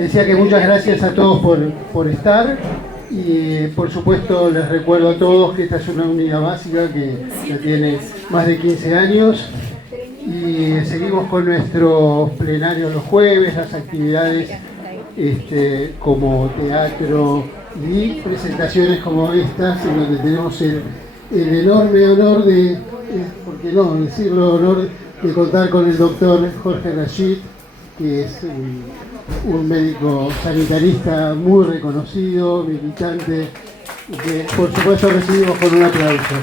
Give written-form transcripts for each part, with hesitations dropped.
Decía que muchas gracias a todos por estar y por supuesto les recuerdo a todos que esta es una unidad básica que ya tiene más de 15 años y seguimos con nuestros plenarios los jueves, las actividades como teatro y presentaciones como estas, en donde tenemos el enorme honor de, ¿por qué no decirlo, honor de contar con el doctor Jorge Rashid, que es un médico sanitarista muy reconocido, militante, que por supuesto recibimos con un aplauso.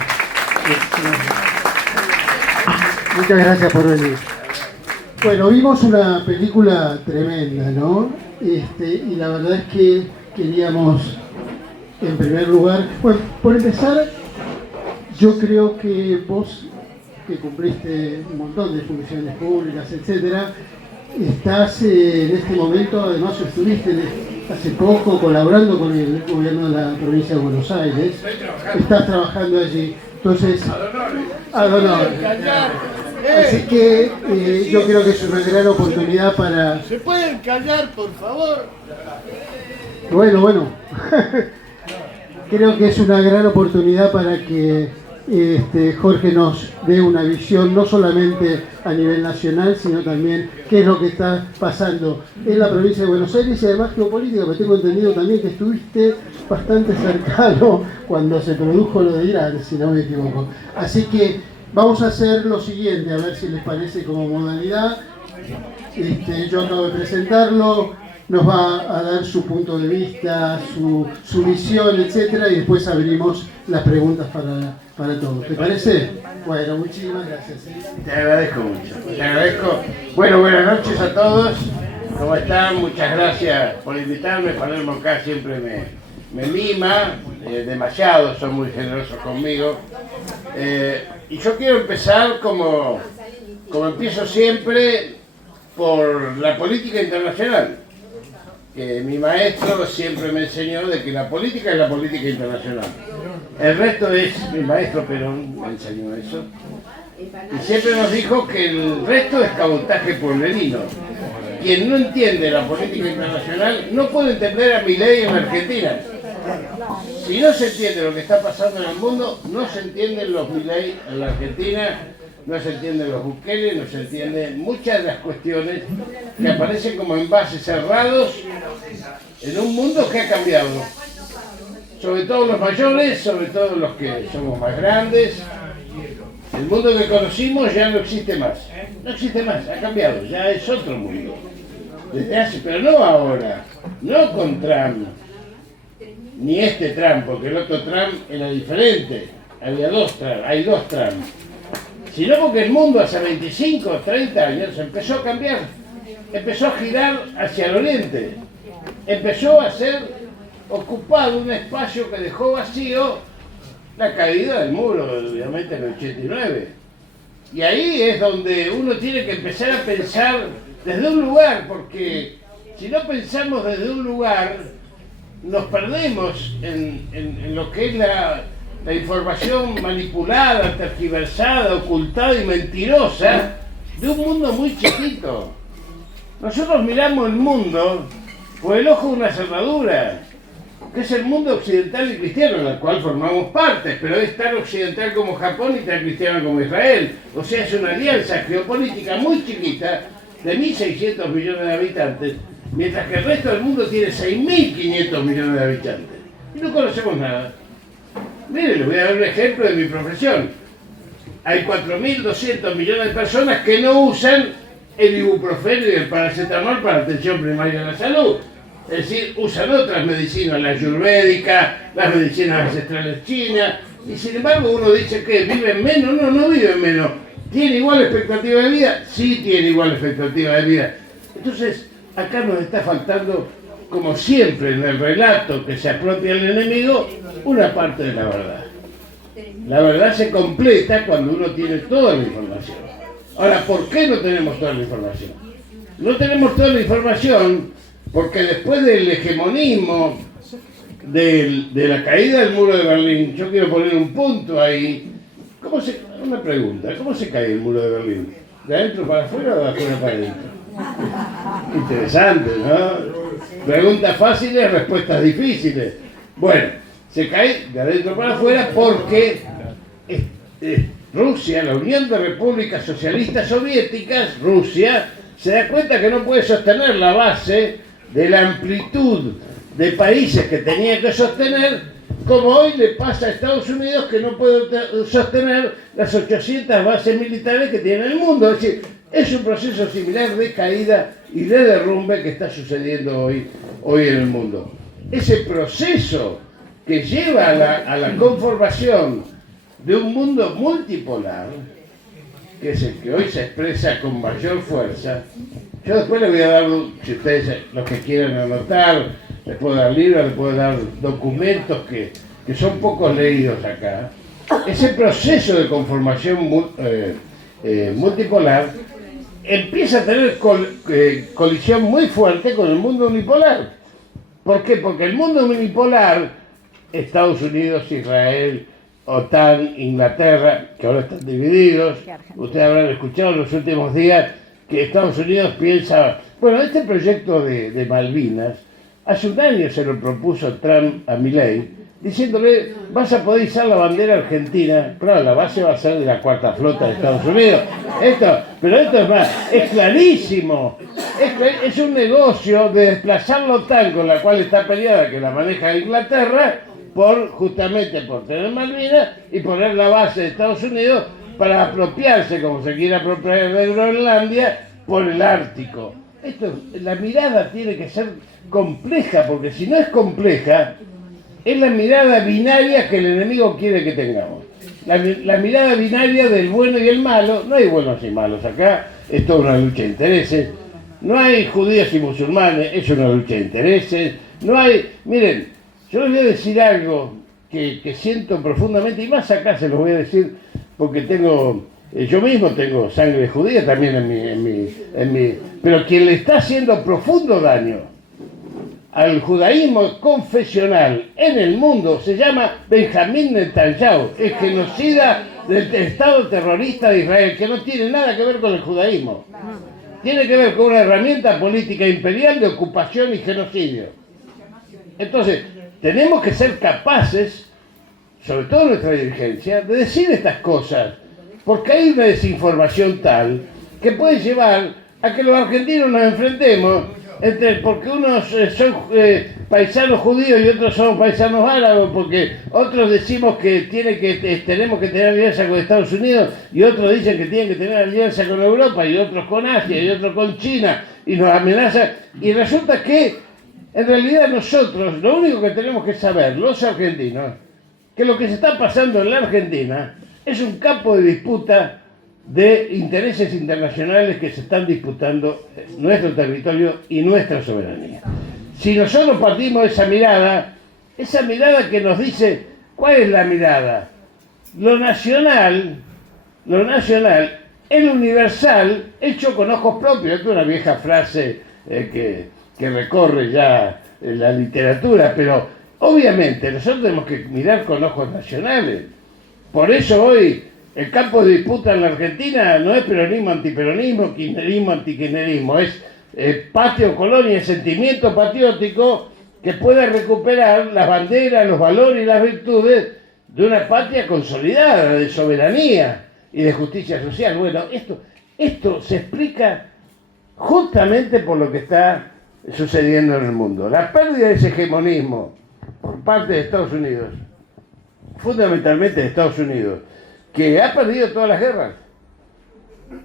Muchas gracias por venir. Bueno, vimos una película tremenda, ¿no? Y la verdad es que queríamos, en primer lugar, bueno, por empezar, yo creo que vos, que cumpliste un montón de funciones públicas, etcétera, estás en este momento, además estuviste hace poco colaborando con el gobierno de la provincia de Buenos Aires, estás trabajando allí, entonces, ad honorem. Así que yo creo que es una gran oportunidad para... ¿Se pueden callar, por favor? Bueno, creo que es una gran oportunidad para que Jorge nos dé una visión no solamente a nivel nacional, sino también qué es lo que está pasando en la provincia de Buenos Aires y además geopolítica, porque tengo entendido también que estuviste bastante cercano cuando se produjo lo de Irán, si no me equivoco. Así que vamos a hacer lo siguiente, a ver si les parece como modalidad. Yo acabo de presentarlo. Nos va a dar su punto de vista, su visión, etcétera, y después abrimos las preguntas para todos. ¿Te parece? Bueno, muchísimas gracias. Te agradezco mucho. Te agradezco. Bueno, buenas noches a todos. ¿Cómo están? Muchas gracias por invitarme. Palermo acá siempre me mima, demasiado, son muy generosos conmigo. Y yo quiero empezar como empiezo siempre, por la política internacional. Mi maestro siempre me enseñó de que la política es la política internacional. El resto es, mi maestro Perón me enseñó eso. Y siempre nos dijo que el resto es cabotaje pueblerino. Quien no entiende la política internacional no puede entender a Milei en Argentina. Si no se entiende lo que está pasando en el mundo, no se entienden los Milei en la Argentina, no se entienden los Bukele, no se entienden muchas de las cuestiones que aparecen como envases cerrados en un mundo que ha cambiado. Sobre todo los mayores, sobre todo los que somos más grandes. El mundo que conocimos ya no existe más. No existe más, ha cambiado, ya es otro mundo. Desde hace, pero no ahora, no con Trump, ni este Trump, porque el otro Trump era diferente. Había dos Trump, hay dos Trump. Sino porque el mundo hace 25 o 30 años empezó a cambiar, empezó a girar hacia el oriente, empezó a ser ocupado un espacio que dejó vacío la caída del muro, obviamente en el 89. Y ahí es donde uno tiene que empezar a pensar desde un lugar, porque si no pensamos desde un lugar, nos perdemos en lo que es la información manipulada, tergiversada, ocultada y mentirosa de un mundo muy chiquito. Nosotros miramos el mundo por el ojo de una cerradura, que es el mundo occidental y cristiano, del cual formamos parte, pero es tan occidental como Japón y tan cristiano como Israel. O sea, es una alianza geopolítica muy chiquita de 1.600 millones de habitantes, mientras que el resto del mundo tiene 6.500 millones de habitantes. Y no conocemos nada. Miren, les voy a dar un ejemplo de mi profesión. Hay 4.200 millones de personas que no usan el ibuprofeno y el paracetamol para atención primaria de la salud. Es decir, usan otras medicinas, la ayurvédica, las medicinas ancestrales chinas, y sin embargo uno dice que viven menos. No viven menos. ¿Tiene igual expectativa de vida? Sí tiene igual expectativa de vida. Entonces, acá nos está faltando, como siempre en el relato que se apropia el enemigo, una parte de la verdad. La verdad se completa cuando uno tiene toda la información. Ahora, ¿por qué no tenemos toda la información? No tenemos toda la información porque después del hegemonismo, de la caída del muro de Berlín, yo quiero poner un punto ahí. Una pregunta, ¿cómo se cae el muro de Berlín? ¿De adentro para afuera o de afuera para adentro? Interesante, ¿no? Preguntas fáciles, respuestas difíciles. Bueno, se cae de adentro para afuera porque Rusia, la Unión de Repúblicas Socialistas Soviéticas, Rusia, se da cuenta que no puede sostener la base de la amplitud de países que tenía que sostener, como hoy le pasa a Estados Unidos, que no puede sostener las 800 bases militares que tiene el mundo. Es decir, es un proceso similar de caída y de derrumbe que está sucediendo hoy en el mundo. Ese proceso que lleva a la conformación de un mundo multipolar, que es el que hoy se expresa con mayor fuerza. Yo después les voy a dar, si ustedes los que quieran anotar, les puedo dar libros, les puedo dar documentos que son pocos leídos acá. Ese proceso de conformación multipolar empieza a tener colisión muy fuerte con el mundo unipolar. ¿Por qué? Porque el mundo unipolar, Estados Unidos, Israel, OTAN, Inglaterra, que ahora están divididos, ustedes habrán escuchado en los últimos días que Estados Unidos piensa, bueno, este proyecto de Malvinas, hace un año se lo propuso Trump a Milei, diciéndole, vas a poder izar la bandera argentina, claro, la base va a ser de la cuarta flota de Estados Unidos. Pero esto es más, es clarísimo, es un negocio de desplazar la OTAN con la cual está peleada, que la maneja Inglaterra, justamente por tener Malvinas y poner la base de Estados Unidos para apropiarse, como se quiere apropiar de Groenlandia, por el Ártico. La mirada tiene que ser compleja, porque si no es compleja, es la mirada binaria que el enemigo quiere que tengamos. La mirada binaria del bueno y el malo. No hay buenos y malos acá, es toda una lucha de intereses. No hay judíos y musulmanes, es una lucha de intereses. No hay, miren, yo les voy a decir algo que siento profundamente, y más acá se los voy a decir porque yo mismo tengo sangre judía también en mi, pero quien le está haciendo profundo daño al judaísmo confesional en el mundo se llama Benjamín Netanyahu, el genocida del Estado terrorista de Israel, que no tiene nada que ver con el judaísmo. Tiene que ver con una herramienta política imperial de ocupación y genocidio. Entonces, tenemos que ser capaces, sobre todo nuestra dirigencia, de decir estas cosas, porque hay una desinformación tal que puede llevar a que los argentinos nos enfrentemos porque unos son paisanos judíos y otros son paisanos árabes, porque otros decimos que tenemos que tener alianza con Estados Unidos y otros dicen que tienen que tener alianza con Europa y otros con Asia y otros con China y nos amenazan, y resulta que en realidad nosotros lo único que tenemos que saber, los argentinos, que lo que se está pasando en la Argentina es un campo de disputa de intereses internacionales que se están disputando nuestro territorio y nuestra soberanía. Si nosotros partimos de esa mirada que nos dice, ¿cuál es la mirada? Lo nacional, el universal, hecho con ojos propios. Esto es una vieja frase que recorre ya la literatura, pero obviamente nosotros tenemos que mirar con ojos nacionales. Por eso hoy el campo de disputa en la Argentina no es peronismo, antiperonismo, kirchnerismo, antikirchnerismo, es patrio, colonia, sentimiento patriótico que pueda recuperar las banderas, los valores y las virtudes de una patria consolidada, de soberanía y de justicia social. Bueno, esto se explica justamente por lo que está sucediendo en el mundo. La pérdida de ese hegemonismo por parte de Estados Unidos, fundamentalmente de Estados Unidos, que ha perdido todas las guerras.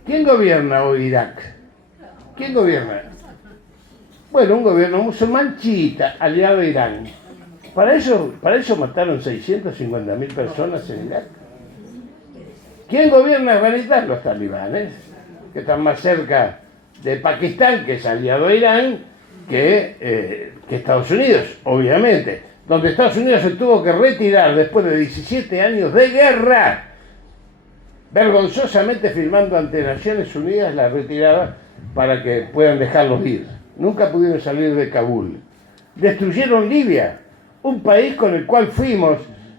¿Quién gobierna hoy Irak? ¿Quién gobierna? Bueno, un gobierno musulmán chiita, aliado a Irán. Para eso mataron 650.000 personas en Irak. ¿Quién gobierna Afganistán? Los talibanes, que están más cerca de Pakistán, que es aliado a Irán, que Estados Unidos, obviamente. Donde Estados Unidos se tuvo que retirar después de 17 años de guerra, vergonzosamente firmando ante Naciones Unidas la retirada para que puedan dejarlos ir. Nunca pudieron salir de Kabul. Destruyeron Libia, un país con el cual fuimos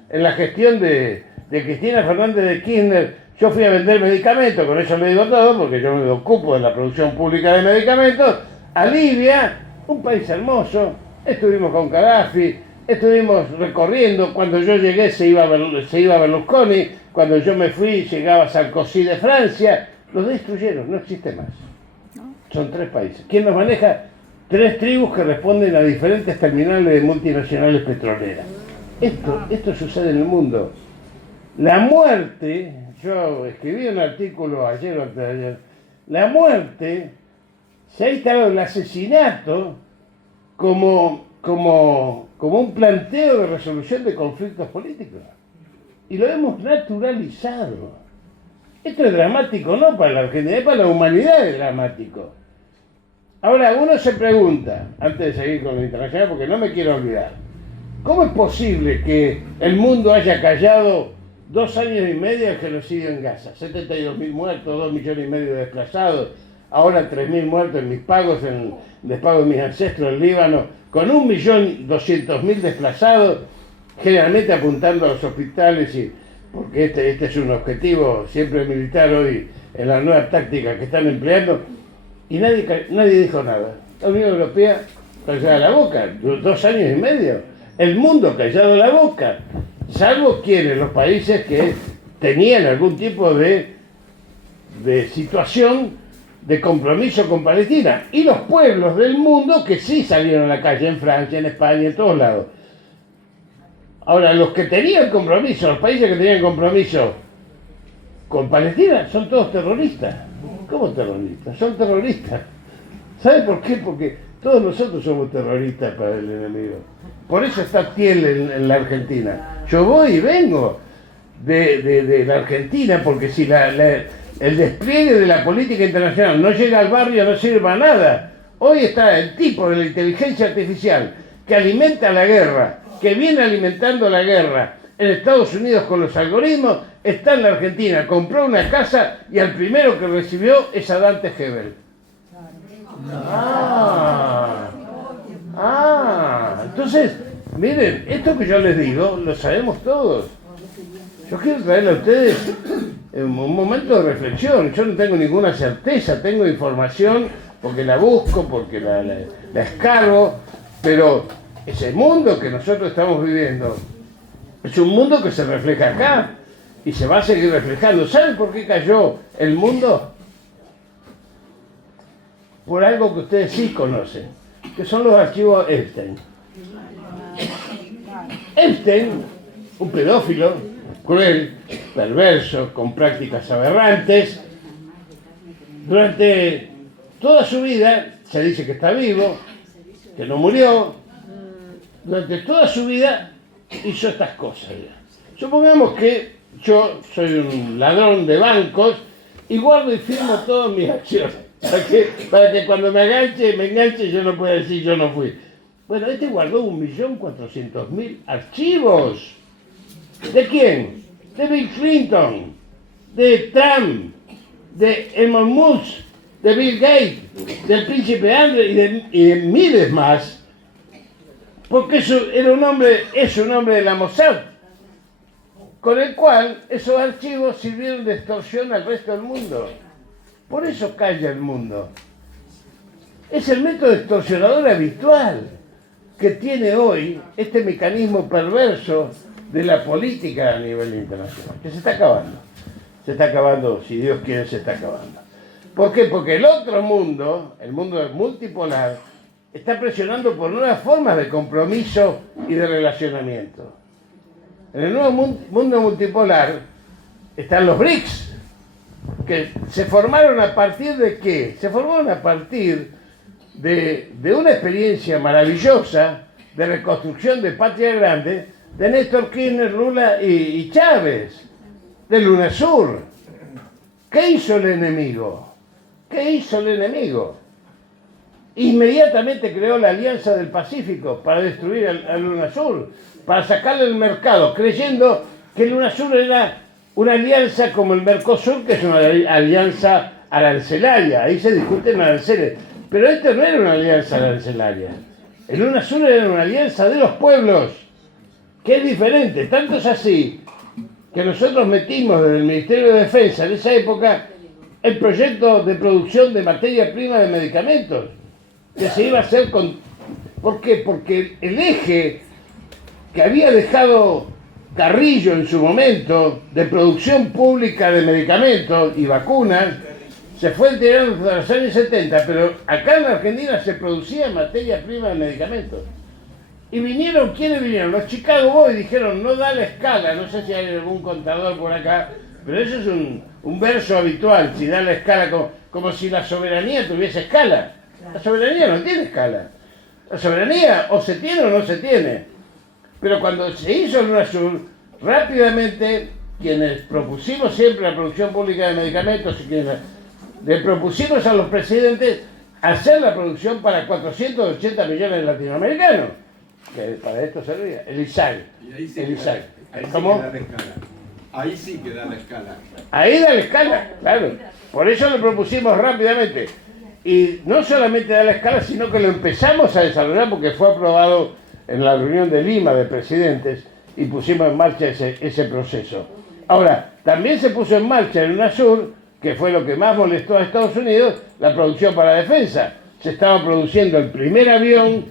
en la gestión de Cristina Fernández de Kirchner. Yo fui a vender medicamentos, con eso le digo todo, porque yo me ocupo de la producción pública de medicamentos, a Libia, un país hermoso, estuvimos con Gaddafi, estuvimos recorriendo, cuando yo llegué se iba Berlusconi, cuando yo me fui llegaba Sarkozy de Francia, los destruyeron, no existe más. Son 3 países. ¿Quién los maneja? 3 tribus que responden a diferentes terminales de multinacionales petroleras. Esto sucede en el mundo. La muerte, yo escribí un artículo ayer o antes de ayer, la muerte, se ha instalado el asesinato como un planteo de resolución de conflictos políticos. Y lo hemos naturalizado. Esto es dramático, no para la Argentina, es para la humanidad, es dramático. Ahora, uno se pregunta, antes de seguir con lo internacional, porque no me quiero olvidar, ¿cómo es posible que el mundo haya callado 2 años y medio el genocidio en Gaza? 72.000 muertos, 2 millones y medio de desplazados, ahora 3.000 muertos en mis pagos, en les pago de mis ancestros en Líbano, con 1.200.000 desplazados, generalmente apuntando a los hospitales, porque este es un objetivo siempre militar hoy en la nueva táctica que están empleando, y nadie dijo nada. La Unión Europea callada la boca, 2 años y medio, el mundo callado la boca, salvo quienes, los países que tenían algún tipo de situación de compromiso con Palestina, y los pueblos del mundo que sí salieron a la calle, en Francia, en España, en todos lados. Ahora, los que tenían compromiso, los países que tenían compromiso con Palestina, son todos terroristas. ¿Cómo terroristas? Son terroristas. ¿Sabe por qué? Porque todos nosotros somos terroristas para el enemigo. Por eso está Thiel en la Argentina. Yo voy y vengo de la Argentina, porque si el despliegue de la política internacional no llega al barrio, no sirve a nada. Hoy está el tipo de la inteligencia artificial que alimenta la guerra, que viene alimentando la guerra en Estados Unidos con los algoritmos, está en la Argentina, compró una casa y al primero que recibió es a Dante Hebel. Entonces, miren, esto que yo les digo, lo sabemos todos. Yo quiero traerle a ustedes un momento de reflexión. Yo no tengo ninguna certeza, tengo información porque la busco, porque la escargo, pero ese mundo que nosotros estamos viviendo es un mundo que se refleja acá y se va a seguir reflejando. ¿Saben por qué cayó el mundo? Por algo que ustedes sí conocen, que son los archivos Epstein. Epstein, un pedófilo cruel, perverso, con prácticas aberrantes, durante toda su vida, se dice que está vivo, que no murió, durante toda su vida hizo estas cosas. Supongamos que yo soy un ladrón de bancos y guardo y firmo todas mis acciones, para que cuando me enganche, yo no pueda decir yo no fui. Bueno, este guardó 1.400.000 archivos. ¿De quién? De Bill Clinton, de Trump, de Elon Musk, de Bill Gates, del príncipe Andrew y de miles más, porque es un hombre de la Mossad, con el cual esos archivos sirvieron de extorsión al resto del mundo. Por eso calla el mundo. Es el método extorsionador habitual que tiene hoy este mecanismo perverso de la política a nivel internacional, que se está acabando. Se está acabando, si Dios quiere, se está acabando. ¿Por qué? Porque el otro mundo, el mundo multipolar, está presionando por nuevas formas de compromiso y de relacionamiento. En el nuevo mundo multipolar están los BRICS, que se formaron a partir de ¿qué? Se formaron a partir de una experiencia maravillosa de reconstrucción de Patria Grande de Néstor Kirchner, Lula y Chávez, del UNASUR. ¿Qué hizo el enemigo? ¿Qué hizo el enemigo? Inmediatamente creó la Alianza del Pacífico para destruir al UNASUR, para sacarle el mercado, creyendo que el UNASUR era una alianza como el Mercosur, que es una alianza arancelaria. Ahí se discuten aranceles. Pero esto no era una alianza arancelaria. El UNASUR era una alianza de los pueblos, que es diferente. Tanto es así que nosotros metimos desde el Ministerio de Defensa en esa época el proyecto de producción de materia prima de medicamentos. que se iba a hacer con... ¿Por qué? Porque el eje que había dejado Carrillo en su momento de producción pública de medicamentos y vacunas se fue enterando desde los años 70, pero acá en Argentina se producía materia prima de medicamentos. Y vinieron, ¿quiénes vinieron? Los Chicago Boys dijeron, no da la escala, no sé si hay algún contador por acá, pero eso es un verso habitual, si da la escala, como si la soberanía tuviese escala. La soberanía no tiene escala. La soberanía o se tiene o no se tiene. Pero cuando se hizo el UNASUR, rápidamente, quienes propusimos siempre la producción pública de medicamentos y quienes le propusimos a los presidentes hacer la producción para 480 millones de latinoamericanos, que para esto servía, el ISAG. El ISAG. ¿Cómo? Ahí sí que da la escala. Ahí da la escala, claro. Por eso lo propusimos rápidamente. Y no solamente da la escala, sino que lo empezamos a desarrollar porque fue aprobado en la reunión de Lima de presidentes y pusimos en marcha ese proceso. Ahora, también se puso en marcha en UNASUR, que fue lo que más molestó a Estados Unidos, la producción para defensa. Se estaba produciendo el primer avión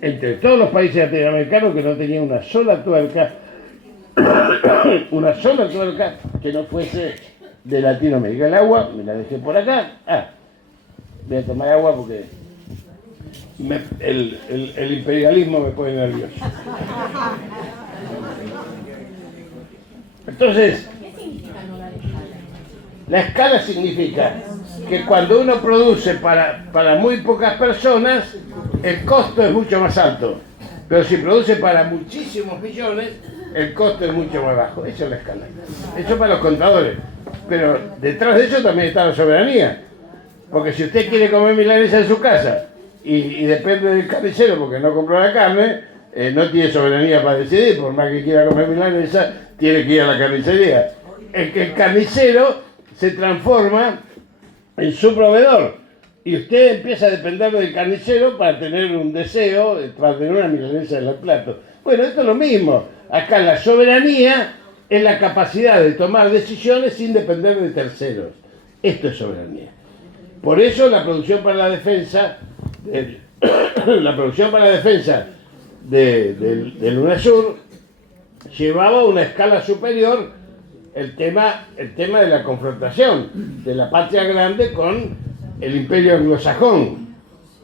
entre todos los países latinoamericanos que no tenía una sola tuerca que no fuese de Latinoamérica. El agua, me la dejé por acá. Voy a tomar agua porque el imperialismo me pone nervioso. Entonces, la escala significa que cuando uno produce para muy pocas personas, el costo es mucho más alto. Pero si produce para muchísimos millones, el costo es mucho más bajo. Esa es la escala. Eso para los contadores. Pero detrás de eso también está la soberanía. Porque si usted quiere comer milanesa en su casa y depende del carnicero porque no compró la carne, no tiene soberanía para decidir. Por más que quiera comer milanesa, tiene que ir a la carnicería. El carnicero se transforma en su proveedor. Y usted empieza a depender del carnicero para tener un deseo, para tener una milanesa en el plato. Bueno, esto es lo mismo. Acá la soberanía es la capacidad de tomar decisiones sin depender de terceros. Esto es soberanía. Por eso la producción para la defensa, del UNASUR llevaba una escala superior el tema de la confrontación de la patria grande con el imperio anglosajón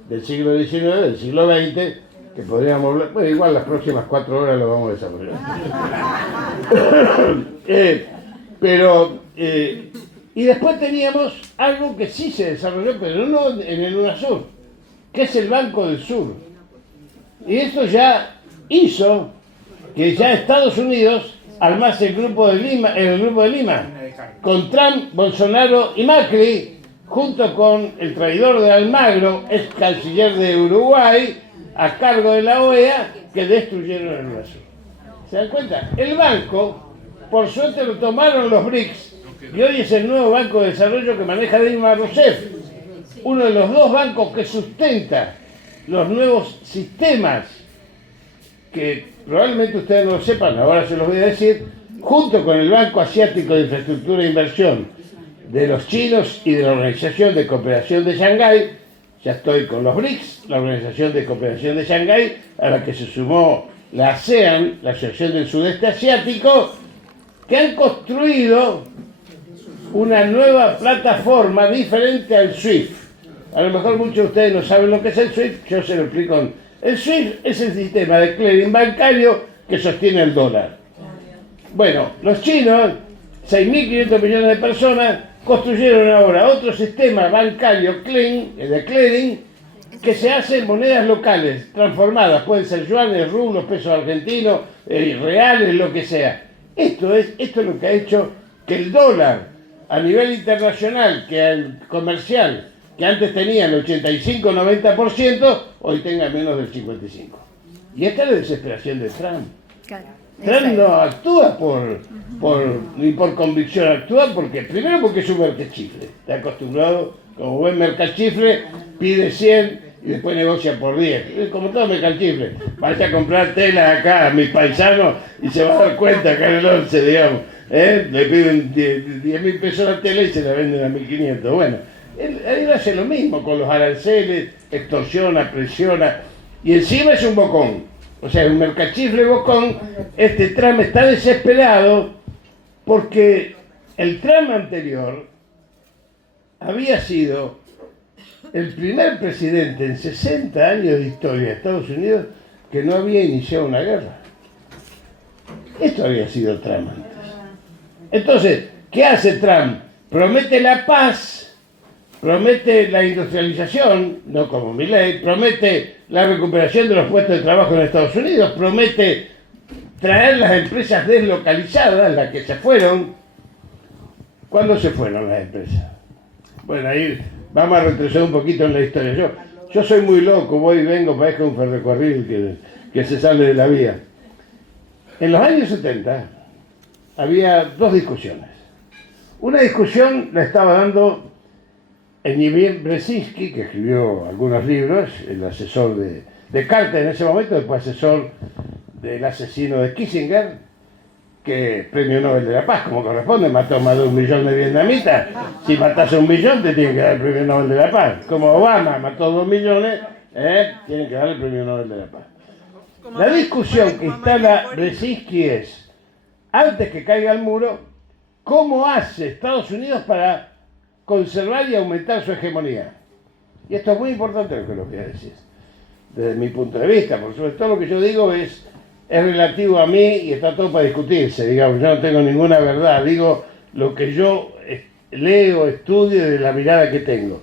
del siglo XIX, del siglo XX, que podríamos hablar, bueno, igual las próximas 4 horas lo vamos a desarrollar. Y después teníamos algo que sí se desarrolló, pero no en el UNASUR, que es el Banco del Sur. Y esto ya hizo que ya Estados Unidos armase el grupo de Lima, con Trump, Bolsonaro y Macri, junto con el traidor de Almagro, ex canciller de Uruguay, a cargo de la OEA, que destruyeron el UNASUR. ¿Se dan cuenta? El banco, por suerte lo tomaron los BRICS, y hoy es el nuevo Banco de Desarrollo que maneja Dilma Rousseff, uno de los 2 bancos que sustenta los nuevos sistemas, que probablemente ustedes no lo sepan, ahora se los voy a decir, junto con el Banco Asiático de Infraestructura e Inversión de los chinos y de la Organización de Cooperación de Shanghái. Ya estoy con los BRICS, la Organización de Cooperación de Shanghái, a la que se sumó la ASEAN, la Asociación del Sudeste Asiático, que han construido una nueva plataforma diferente al SWIFT. A lo mejor muchos de ustedes no saben lo que es el SWIFT, yo se lo explico. El SWIFT es el sistema de clearing bancario que sostiene el dólar. Bueno, los chinos, 6.500 millones de personas, construyeron ahora otro sistema bancario de clearing que se hace en monedas locales, transformadas, pueden ser yuanes, rublos, pesos argentinos, reales, lo que sea. Esto es lo que ha hecho que el dólar a nivel internacional, comercial, que antes tenía el 85-90%, hoy tenga menos del 55%. Y esta es la desesperación de Trump. Claro. Trump no actúa ni por convicción, actúa primero porque es un mercachifle. Está acostumbrado, como buen mercachifle, pide 100 y después negocia por 10. Es como todo mercachifle. Vaya a comprar tela acá a mis paisanos y se va a dar cuenta acá en el 11, digamos. Le piden 10.000 pesos la tela y se la venden a 1.500. Bueno, Él hace lo mismo con los aranceles, extorsiona, presiona, y encima es un bocón. O sea, un mercachifle bocón. Trump está desesperado porque el Trump anterior había sido el primer presidente en 60 años de historia de Estados Unidos que no había iniciado una guerra. Esto había sido Trump antes. Entonces, ¿qué hace Trump? Promete la paz, promete la industrialización, no como Milei, promete la recuperación de los puestos de trabajo en Estados Unidos, promete traer las empresas deslocalizadas, las que se fueron. ¿Cuándo se fueron las empresas? Bueno, ahí vamos a retroceder un poquito en la historia. Yo soy muy loco, voy y vengo, parezco un ferrocarril que se sale de la vía. En los años 70 había dos discusiones. Una discusión la estaba dando Eugene Brzezinski, que escribió algunos libros, el asesor de Carter en ese momento, después asesor del asesino de Kissinger, que premio Nobel de la Paz, como corresponde, mató más de 1 millón de vietnamitas. Si matas a 1 millón, te tienen que dar el premio Nobel de la Paz. Como Obama mató 2 millones, tienen que dar el premio Nobel de la Paz. La discusión que instala Brzezinski es, antes que caiga el muro, ¿cómo hace Estados Unidos para conservar y aumentar su hegemonía? Y esto es muy importante lo que les voy a decir, desde mi punto de vista, porque sobre todo lo que yo digo es relativo a mí y está todo para discutirse, digamos, yo no tengo ninguna verdad, digo lo que yo leo, estudio de la mirada que tengo.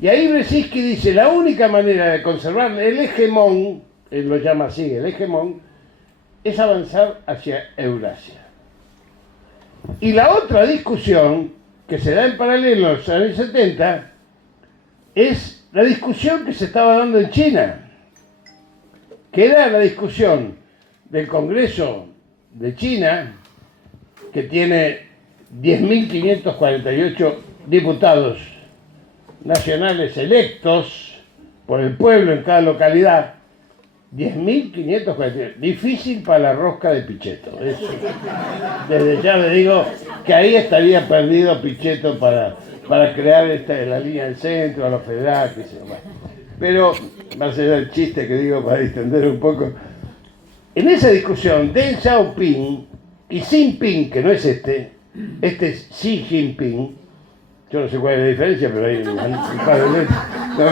Y ahí Brzezinski dice, la única manera de conservar el hegemón, él lo llama así, el hegemón, es avanzar hacia Eurasia. Y la otra discusión que se da en paralelo en los años 70 es la discusión que se estaba dando en China, que era la discusión del Congreso de China, que tiene 10.548 diputados nacionales electos por el pueblo en cada localidad. 10.548, difícil para la rosca de Pichetto. Eso. Desde ya le digo que ahí estaría perdido Pichetto para crear la línea del centro, a los federales, qué sé yo. Pero va a ser el chiste que digo para distender un poco. En esa discusión, Deng Xiaoping y Xi Jinping, que no es este es Xi Jinping, yo no sé cuál es la diferencia, pero hay un par de veces. No,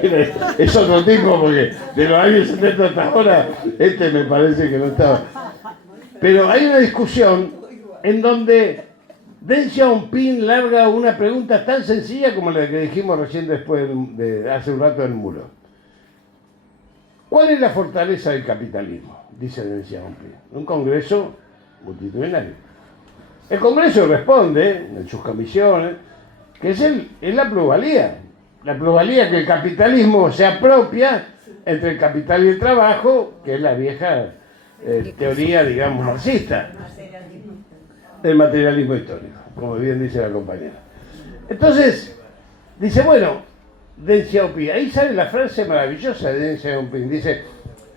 mira, es otro tipo, porque de los años 70 hasta ahora, me parece que no estaba. Pero hay una discusión en donde Deng Xiaoping larga una pregunta tan sencilla como la que dijimos recién después de hace un rato del muro. ¿Cuál es la fortaleza del capitalismo? Dice Deng Xiaoping. Un congreso multitudinario. El Congreso responde en sus comisiones que es la plusvalía. La plusvalía que el capitalismo se apropia entre el capital y el trabajo, que es la vieja teoría, digamos, marxista, del materialismo histórico, como bien dice la compañera. Entonces, dice, bueno, Deng Xiaoping, ahí sale la frase maravillosa de Deng Xiaoping, dice,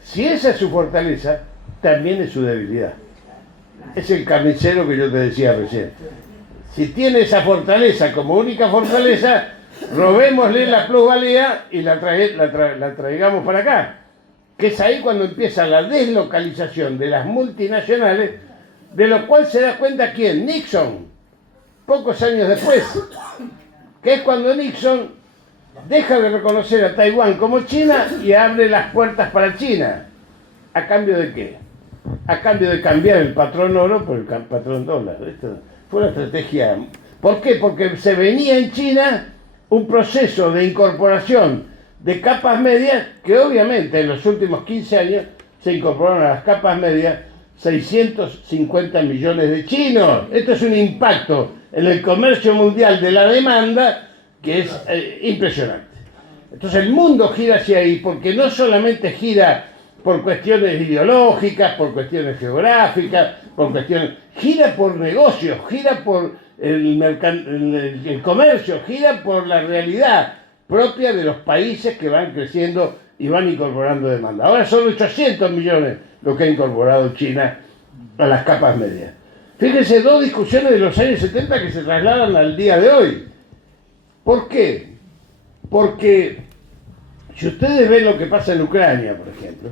si esa es su fortaleza, también es su debilidad. Es el carnicero que yo te decía recién. Si tiene esa fortaleza como única fortaleza, robémosle la plusvalía y la traigamos para acá. Que es ahí cuando empieza la deslocalización de las multinacionales, de lo cual se da cuenta ¿quién? Nixon, pocos años después, que es cuando Nixon deja de reconocer a Taiwán como China y abre las puertas para China. ¿A cambio de qué? A cambio de cambiar el patrón oro por el patrón dólar. Esto fue una estrategia. ¿Por qué? Porque se venía en China un proceso de incorporación de capas medias que obviamente en los últimos 15 años se incorporaron a las capas medias 650 millones de chinos. Esto es un impacto en el comercio mundial de la demanda que es impresionante. Entonces el mundo gira hacia ahí porque no solamente gira por cuestiones ideológicas, por cuestiones geográficas, gira por negocios, gira por el comercio, gira por la realidad propia de los países que van creciendo y van incorporando demanda. Ahora son 800 millones lo que ha incorporado China a las capas medias. Fíjense, dos discusiones de los años 70 que se trasladan al día de hoy. ¿Por qué? Porque si ustedes ven lo que pasa en Ucrania, por ejemplo,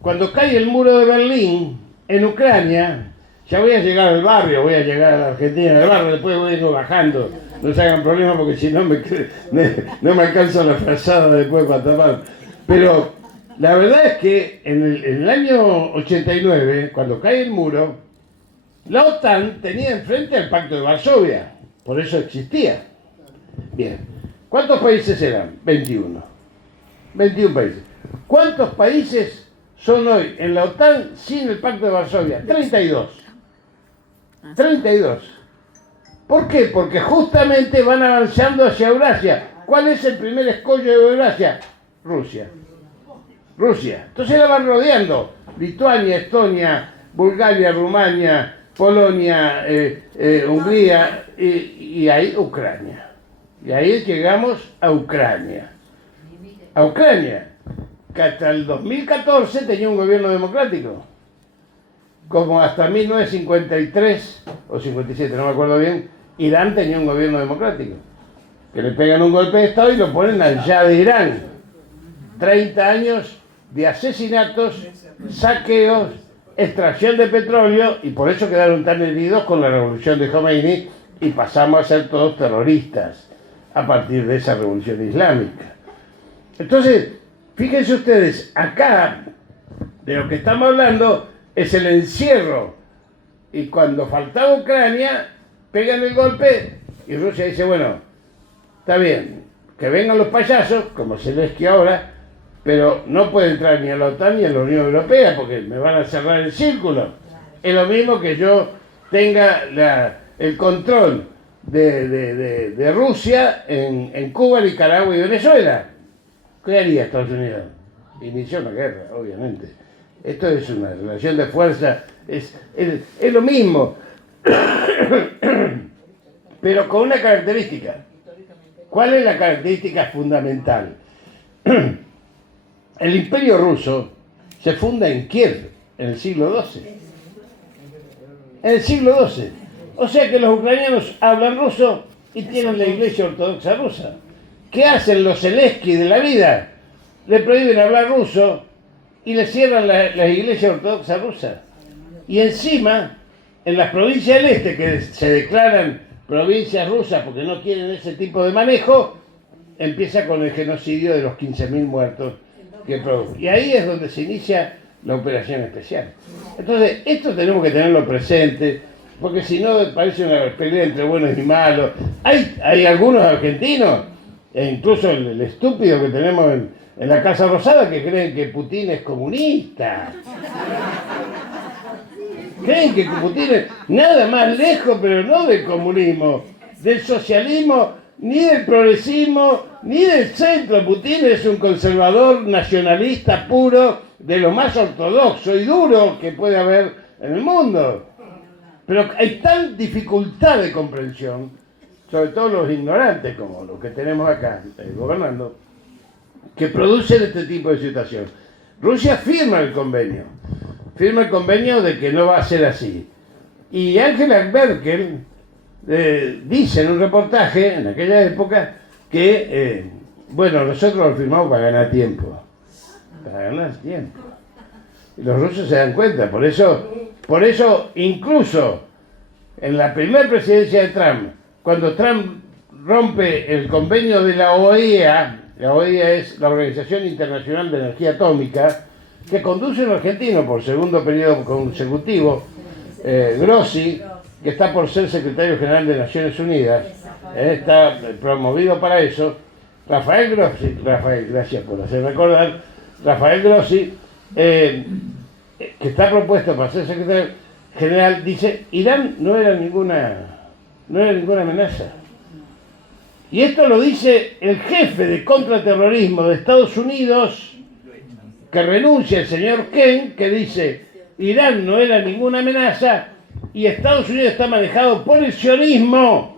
cuando cae el muro de Berlín, en Ucrania, ya voy a llegar al barrio, voy a llegar a la Argentina del barrio, después voy a ir bajando, no se hagan problemas porque si no no me alcanza la frazada después para tapar. Pero la verdad es que en el año 89, cuando cae el muro, la OTAN tenía enfrente al Pacto de Varsovia, por eso existía. Bien, ¿cuántos países eran? 21. 21 países. ¿Cuántos países son hoy en la OTAN sin el Pacto de Varsovia? 32. 32. ¿Por qué? Porque justamente van avanzando hacia Eurasia. ¿Cuál es el primer escollo de Eurasia? Rusia. Rusia. Entonces la van rodeando. Lituania, Estonia, Bulgaria, Rumania, Polonia, Hungría y ahí Ucrania. Y ahí llegamos a Ucrania. A Ucrania, que hasta el 2014 tenía un gobierno democrático. Como hasta 1953 o 57, no me acuerdo bien, Irán tenía un gobierno democrático. Que le pegan un golpe de Estado y lo ponen al Shah de Irán. 30 años de asesinatos, saqueos, extracción de petróleo, y por eso quedaron tan heridos con la revolución de Khomeini y pasamos a ser todos terroristas a partir de esa revolución islámica. Entonces, fíjense ustedes, acá de lo que estamos hablando es el encierro, y cuando faltaba Ucrania, pegan el golpe y Rusia dice, bueno, está bien, que vengan los payasos, como Zelensky ahora, pero no puede entrar ni a la OTAN ni a la Unión Europea porque me van a cerrar el círculo. Es lo mismo que yo tenga el control de Rusia en Cuba, Nicaragua y Venezuela. ¿Qué haría Estados Unidos? Inició una guerra, obviamente. Esto es una relación de fuerza, es lo mismo, pero con una característica. ¿Cuál es la característica fundamental? El Imperio Ruso se funda en Kiev en el siglo XII. En el siglo XII. O sea que los ucranianos hablan ruso y tienen la Iglesia Ortodoxa rusa. ¿Qué hacen los Zelensky de la vida? Le prohíben hablar ruso y le cierran la Iglesia Ortodoxa rusa. Y encima, en las provincias del este, que se declaran provincias rusas porque no quieren ese tipo de manejo, empieza con el genocidio de los 15.000 muertos que produjo. Y ahí es donde se inicia la operación especial. Entonces, esto tenemos que tenerlo presente, porque si no parece una pelea entre buenos y malos. Hay algunos argentinos, e incluso el estúpido que tenemos en la Casa Rosada, que creen que Putin es comunista. Creen que Putin es nada más lejos, pero no del comunismo, del socialismo, ni del progresismo, ni del centro. Putin es un conservador nacionalista puro, de lo más ortodoxo y duro que puede haber en el mundo. Pero hay tal dificultad de comprensión, sobre todo los ignorantes, como los que tenemos acá gobernando, que producen este tipo de situación. Rusia firma el convenio de que no va a ser así. Y Angela Merkel dice en un reportaje en aquella época que, bueno, nosotros lo firmamos para ganar tiempo. Para ganar tiempo. Y los rusos se dan cuenta, por eso incluso en la primera presidencia de Trump, cuando Trump rompe el convenio de la OEA es la Organización Internacional de Energía Atómica, que conduce un argentino por segundo periodo consecutivo, Grossi, que está por ser secretario general de Naciones Unidas, está promovido para eso. Rafael, gracias por hacer recordar, Rafael Grossi, que está propuesto para ser secretario general, dice, Irán no era ninguna amenaza. Y esto lo dice el jefe de contraterrorismo de Estados Unidos, que renuncia, el señor Ken, que dice, Irán no era ninguna amenaza y Estados Unidos está manejado por el sionismo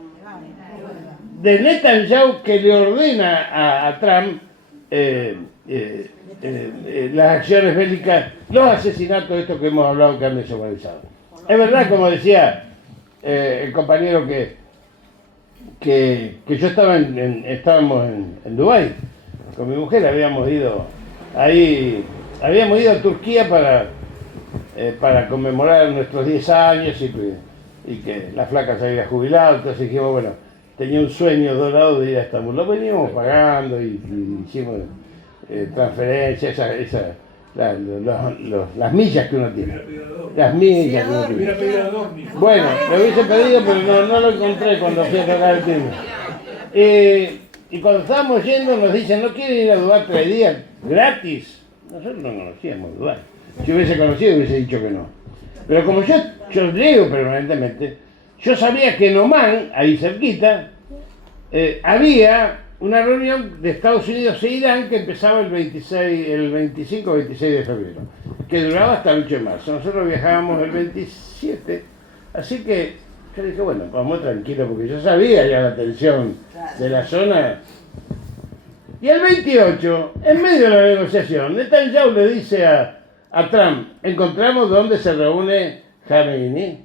de Netanyahu, que le ordena a Trump las acciones bélicas, los asesinatos, estos que hemos hablado, que han desorganizado. Es verdad, como decía el compañero, que yo estábamos en Dubái con mi mujer, habíamos ido a Turquía para conmemorar nuestros 10 años y que la flaca se había jubilado, entonces dijimos, bueno, tenía un sueño dorado de ir a Estambul, lo veníamos pagando y hicimos transferencias, las millas que uno tiene. Las millas que uno tiene. Bueno, lo hubiese pedido, pero no lo encontré cuando fui a tocar el timbre. Y cuando estábamos yendo nos dicen, ¿no quieren ir a Dubái 3 días gratis? Nosotros no conocíamos Dubái. Si hubiese conocido hubiese dicho que no. Pero como yo leo permanentemente, yo sabía que en Omán, ahí cerquita, había una reunión de Estados Unidos e Irán que empezaba el 25 o 26 de febrero, que duraba hasta el 8 de marzo. Nosotros viajábamos el 27, así que yo dije, bueno, vamos tranquilos, porque yo sabía ya la tensión de la zona. Y el 28, en medio de la negociación, Netanyahu le dice a Trump, encontramos donde se reúne Khamenei,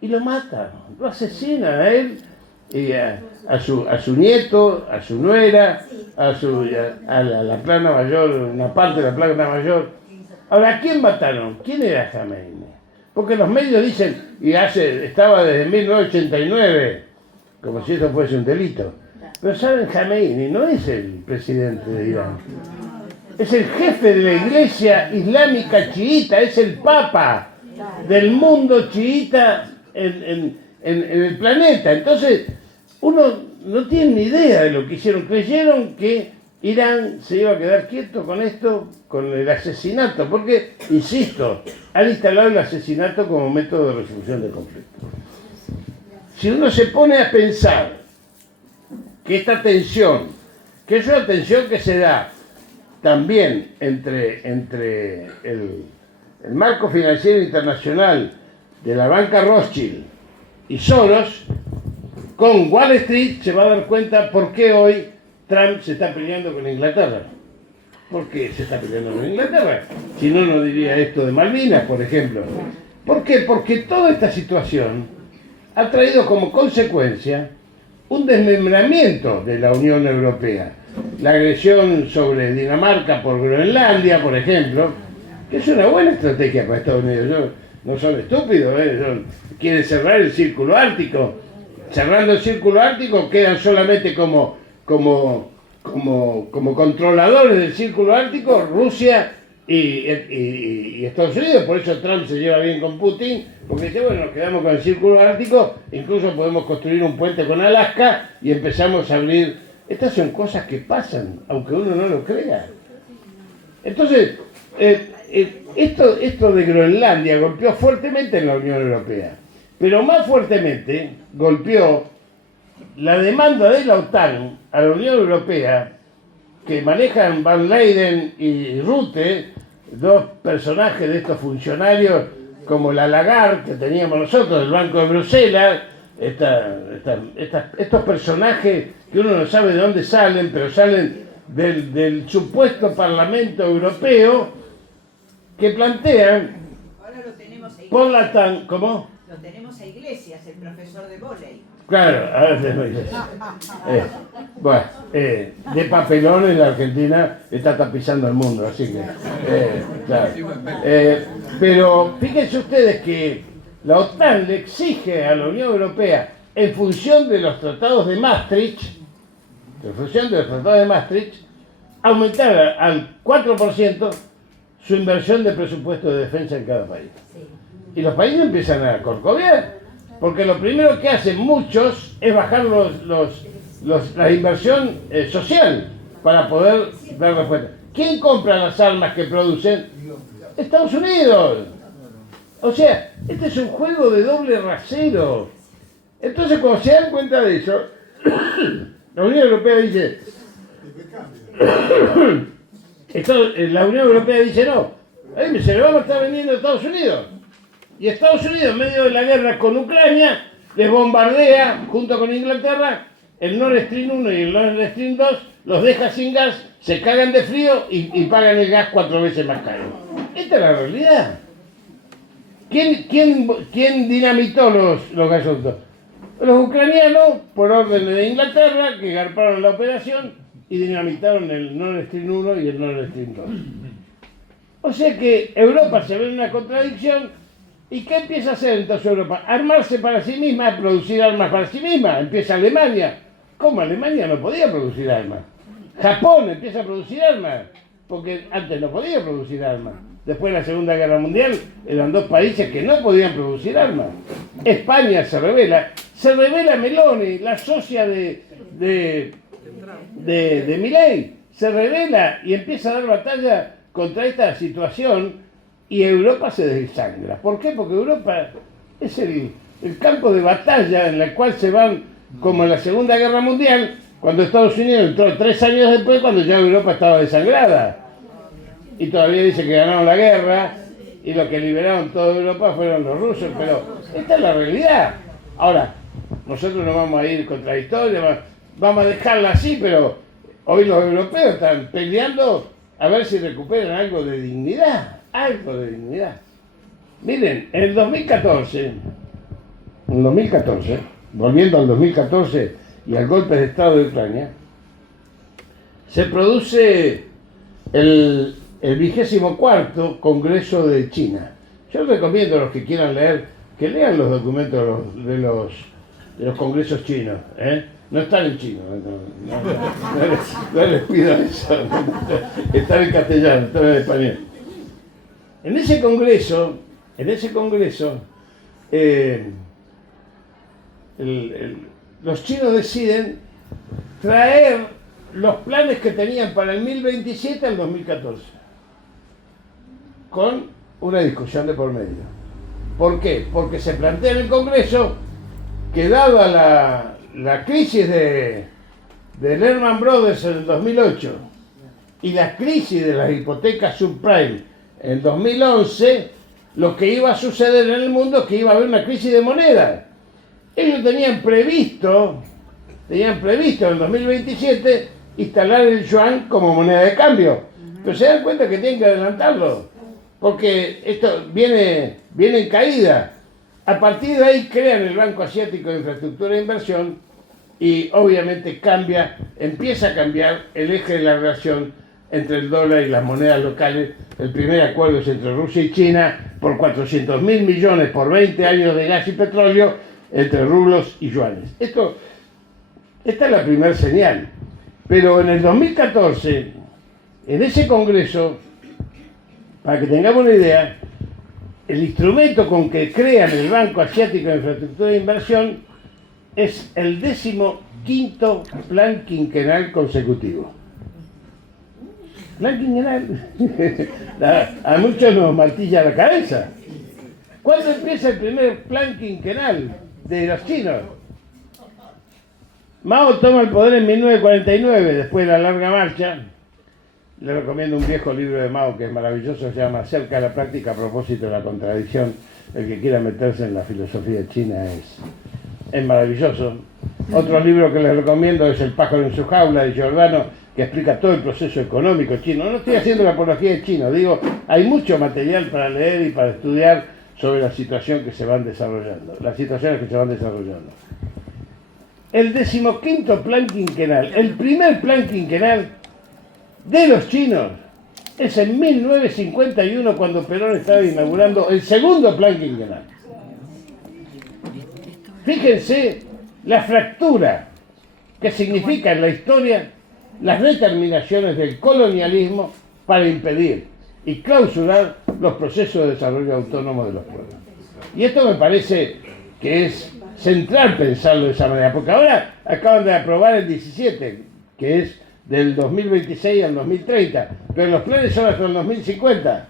y lo mata, lo asesina a él y a su nieto, a su nuera, a la plana mayor, una parte de la plana mayor. Ahora, ¿a quién mataron? ¿Quién era Khamenei? Porque los medios dicen, estaba desde 1989, como si eso fuese un delito. Pero saben, Khamenei no es el presidente de Irán. Es el jefe de la iglesia islámica chiita, es el papa del mundo chiita en el planeta. Entonces, uno no tiene ni idea de lo que hicieron. Creyeron que Irán se iba a quedar quieto con esto, con el asesinato, porque, insisto, han instalado el asesinato como método de resolución del conflicto. Si uno se pone a pensar que esta tensión, que es una tensión que se da también entre el marco financiero internacional de la banca Rothschild y Soros, con Wall Street se va a dar cuenta por qué hoy Trump se está peleando con Inglaterra. ¿Por qué se está peleando con Inglaterra? Si no, no diría esto de Malvinas, por ejemplo. ¿Por qué? Porque toda esta situación ha traído como consecuencia un desmembramiento de la Unión Europea. La agresión sobre Dinamarca por Groenlandia, por ejemplo, que es una buena estrategia para Estados Unidos. No son estúpidos, quieren cerrar el círculo ártico. Cerrando el círculo ártico quedan solamente como controladores del círculo ártico Rusia y Estados Unidos. Por eso Trump se lleva bien con Putin, porque dice, bueno, nos quedamos con el círculo ártico, incluso podemos construir un puente con Alaska y empezamos a abrir. Estas son cosas que pasan, aunque uno no lo crea. Entonces, esto de Groenlandia golpeó fuertemente en la Unión Europea, pero más fuertemente golpeó la demanda de la OTAN a la Unión Europea, que manejan Van Leiden y Rutte, dos personajes de estos funcionarios como la Lagarde que teníamos nosotros del Banco de Bruselas, estos personajes que uno no sabe de dónde salen, pero salen del supuesto Parlamento Europeo, que plantean por la OTAN, ¿cómo? Lo tenemos a Iglesias, el profesor de vóley. Claro, a ver, bueno, de papelones la Argentina está tapizando el mundo, así que, claro. Pero fíjense ustedes que la OTAN le exige a la Unión Europea, en función de los tratados de Maastricht, aumentar al 4% su inversión de presupuesto de defensa en cada país. Y los países empiezan a corcovear. Porque lo primero que hacen muchos es bajar la inversión social para poder dar respuesta. ¿Quién compra las armas que producen? Estados Unidos. O sea, este es un juego de doble rasero. Entonces, cuando se dan cuenta de eso, la Unión Europea dice... la Unión Europea dice no, se le va a estar vendiendo a Estados Unidos. Y Estados Unidos, en medio de la guerra con Ucrania, les bombardea, junto con Inglaterra, el Nord Stream 1 y el Nord Stream 2, los deja sin gas, se cagan de frío y pagan el gas 4 veces más caro. Esta es la realidad. ¿Quién dinamitó los gasoductos? Los ucranianos, por orden de Inglaterra, que garparon la operación y dinamitaron el Nord Stream 1 y el Nord Stream 2. O sea que Europa se ve en una contradicción. ¿Y qué empieza a hacer entonces Europa? Armarse para sí misma, producir armas para sí misma. Empieza Alemania. ¿Cómo Alemania no podía producir armas? Japón empieza a producir armas, porque antes no podía producir armas. Después de la Segunda Guerra Mundial eran dos países que no podían producir armas. España se revela Meloni, la socia de Milei, se revela y empieza a dar batalla contra esta situación y Europa se desangra. ¿Por qué? Porque Europa es el campo de batalla en el cual se van, como en la Segunda Guerra Mundial, cuando Estados Unidos entró 3 años después, cuando ya Europa estaba desangrada. Y todavía dice que ganaron la guerra y lo que liberaron toda Europa fueron los rusos, pero esta es la realidad. Ahora, nosotros no vamos a ir contra la historia, vamos a dejarla así, pero hoy los europeos están peleando a ver si recuperan algo de dignidad, Miren, en el 2014, volviendo al 2014 y al golpe de Estado de Ucrania, se produce el 24º Congreso de China. Yo recomiendo a los que quieran leer, que lean los documentos de los congresos chinos, ¿eh? No están en chino, no les pido eso, están en castellano, están en español. En ese congreso, los chinos deciden traer los planes que tenían para el 1027 al 2014, con una discusión de por medio. ¿Por qué? Porque se plantea en el Congreso que dada la crisis de Lehman Brothers en el 2008 y la crisis de las hipotecas subprime en 2011, lo que iba a suceder en el mundo es que iba a haber una crisis de moneda. Ellos tenían previsto en el 2027 instalar el yuan como moneda de cambio, pero se dan cuenta que tienen que adelantarlo, porque esto viene en caída. A partir de ahí crean el Banco Asiático de Infraestructura e Inversión y obviamente empieza a cambiar el eje de la relación entre el dólar y las monedas locales. El primer acuerdo es entre Rusia y China por 400.000 millones por 20 años de gas y petróleo entre rublos y yuanes. Esta es la primera señal. Pero en el 2014, en ese congreso, para que tengamos una idea, el instrumento con que crean el Banco Asiático de Infraestructura e Inversión es el 15º plan quinquenal consecutivo. Plan quinquenal. A muchos nos martilla la cabeza. ¿Cuándo empieza el primer plan quinquenal de los chinos? Mao toma el poder en 1949, después de la larga marcha. Le recomiendo un viejo libro de Mao que es maravilloso, se llama Cerca de la práctica a propósito de la contradicción. El que quiera meterse en la filosofía china es maravilloso. Otro libro que les recomiendo es El pájaro en su jaula, de Giordano, que explica todo el proceso económico chino. No estoy haciendo la apología de chino, digo, hay mucho material para leer y para estudiar sobre la situación que se van desarrollando, las situaciones que se van desarrollando. El 15º plan quinquenal, el primer plan quinquenal de los chinos, es en 1951 cuando Perón estaba inaugurando el segundo plan quinquenal. Fíjense la fractura que significa en la historia las determinaciones del colonialismo para impedir y clausurar los procesos de desarrollo autónomo de los pueblos. Y esto me parece que es central pensarlo de esa manera, porque ahora acaban de aprobar el 17, que es del 2026 al 2030, pero los planes son hasta el 2050.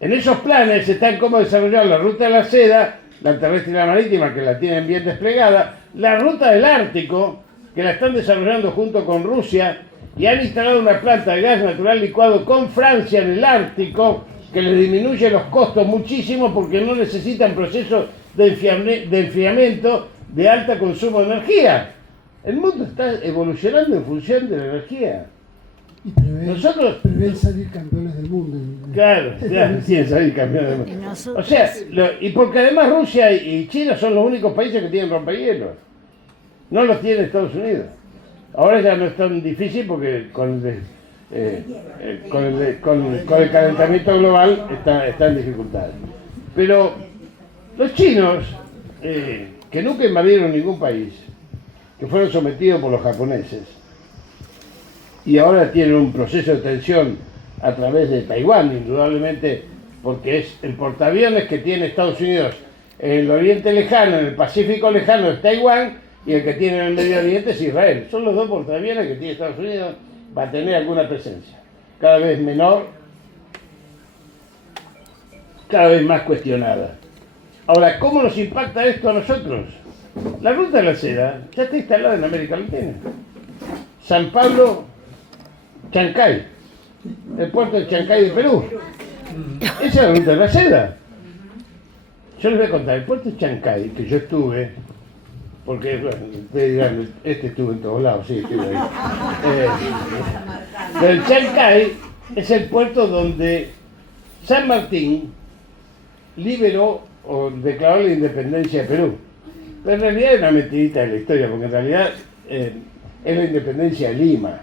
En esos planes están cómo desarrollar la ruta de la seda, la terrestre y la marítima, que la tienen bien desplegada, la ruta del Ártico, que la están desarrollando junto con Rusia, y han instalado una planta de gas natural licuado con Francia en el Ártico, que les disminuye los costos muchísimo porque no necesitan procesos de enfriamiento de alto consumo de energía. El mundo está evolucionando en función de la energía. Y Nosotros... prevén salir campeones del mundo. Claro, sí, salir campeones del mundo. O sea, y porque además Rusia y China son los únicos países que tienen rompehielos. No los tiene Estados Unidos. Ahora ya no es tan difícil porque con el calentamiento global está en dificultades. Pero los chinos, que nunca invadieron ningún país, que fueron sometidos por los japoneses, y ahora tienen un proceso de tensión a través de Taiwán, indudablemente, porque es el portaaviones que tiene Estados Unidos en el Oriente Lejano, en el Pacífico Lejano es Taiwán, y el que tiene en el Medio Oriente es Israel. Son los dos portaaviones que tiene Estados Unidos para tener alguna presencia. Cada vez menor, cada vez más cuestionada. Ahora, ¿cómo nos impacta esto a nosotros? La ruta de la seda ya está instalada en América Latina. San Pablo, Chancay, el puerto de Chancay de Perú. Esa es la ruta de la seda. Yo les voy a contar, el puerto de Chancay, que yo estuve, porque bueno, ustedes dirán, estuvo en todos lados, sí, estuve ahí. Pero el Chancay es el puerto donde San Martín liberó o declaró la independencia de Perú. Pero en realidad es una mentirita de la historia, porque en realidad es la independencia de Lima.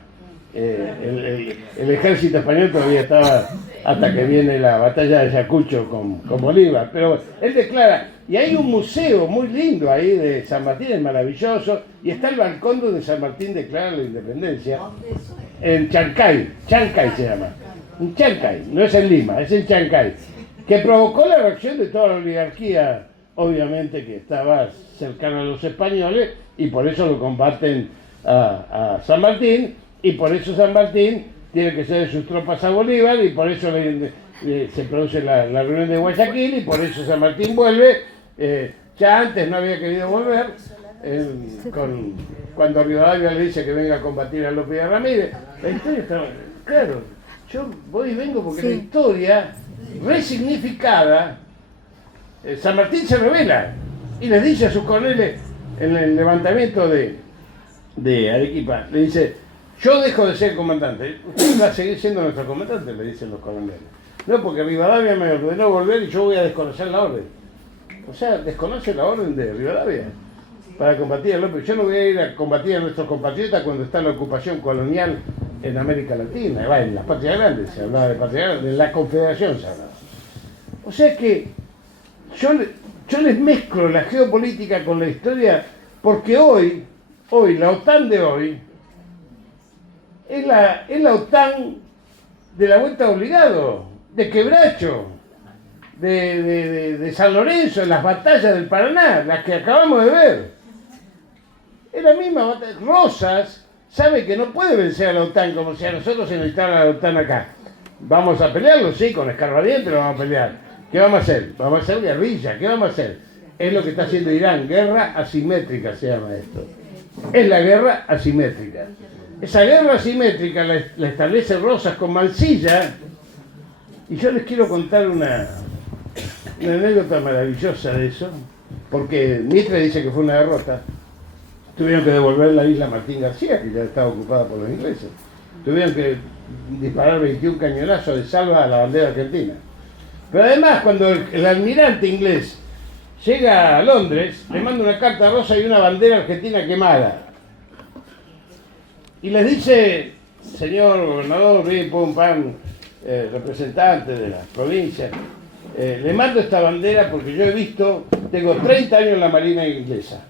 El ejército español todavía estaba hasta que viene la batalla de Ayacucho con Bolívar. Pero él declara, y hay un museo muy lindo ahí de San Martín, es maravilloso, y está el balcón donde San Martín declara la independencia. En Chancay, Chancay se llama. En Chancay, no es en Lima, es en Chancay. Que provocó la reacción de toda la oligarquía, obviamente que estaba cercana a los españoles, y por eso lo combaten a San Martín, y por eso San Martín tiene que ceder sus tropas a Bolívar, y por eso se produce la reunión de Guayaquil, y por eso San Martín vuelve. Ya antes no había querido volver, cuando Rivadavia le dice que venga a combatir a López de Ramírez. La historia está, claro, yo voy y vengo porque la historia resignificada, San Martín se revela y les dice a sus coroneles en el levantamiento de Arequipa, le dice: yo dejo de ser comandante, usted va a seguir siendo nuestro comandante, le dicen los coroneles. No, porque Rivadavia me ordenó volver y yo voy a desconocer la orden. O sea, desconoce la orden de Rivadavia para combatir a López. Yo no voy a ir a combatir a nuestros compatriotas cuando está la ocupación colonial en América Latina, en las patrias grandes, se hablaba de patrias grandes, de la Confederación se hablaba. O sea que yo les mezclo la geopolítica con la historia, porque hoy, la OTAN de hoy, es la OTAN de la vuelta obligado, de Quebracho, de San Lorenzo, en las batallas del Paraná, las que acabamos de ver. Es la misma batalla. Rosas sabe que no puede vencer a la OTAN como si a nosotros se nos instala la OTAN acá. ¿Vamos a pelearlo? Sí, con escarbadientes lo vamos a pelear. ¿Qué vamos a hacer? Vamos a hacer guerrilla. ¿Qué vamos a hacer? Es lo que está haciendo Irán. Guerra asimétrica se llama esto. Es la guerra asimétrica. Esa guerra asimétrica la establece Rosas con Mansilla. Y yo les quiero contar una anécdota maravillosa de eso, porque Mitre dice que fue una derrota. Tuvieron que devolver la isla Martín García, que ya estaba ocupada por los ingleses. Tuvieron que disparar 21 cañonazos de salva a la bandera argentina. Pero además, cuando el almirante inglés llega a Londres, le manda una carta rosa y una bandera argentina quemada. Y les dice: señor gobernador, pum, pam, representante de las provincias, le mando esta bandera porque yo he visto, tengo 30 años en la Marina inglesa,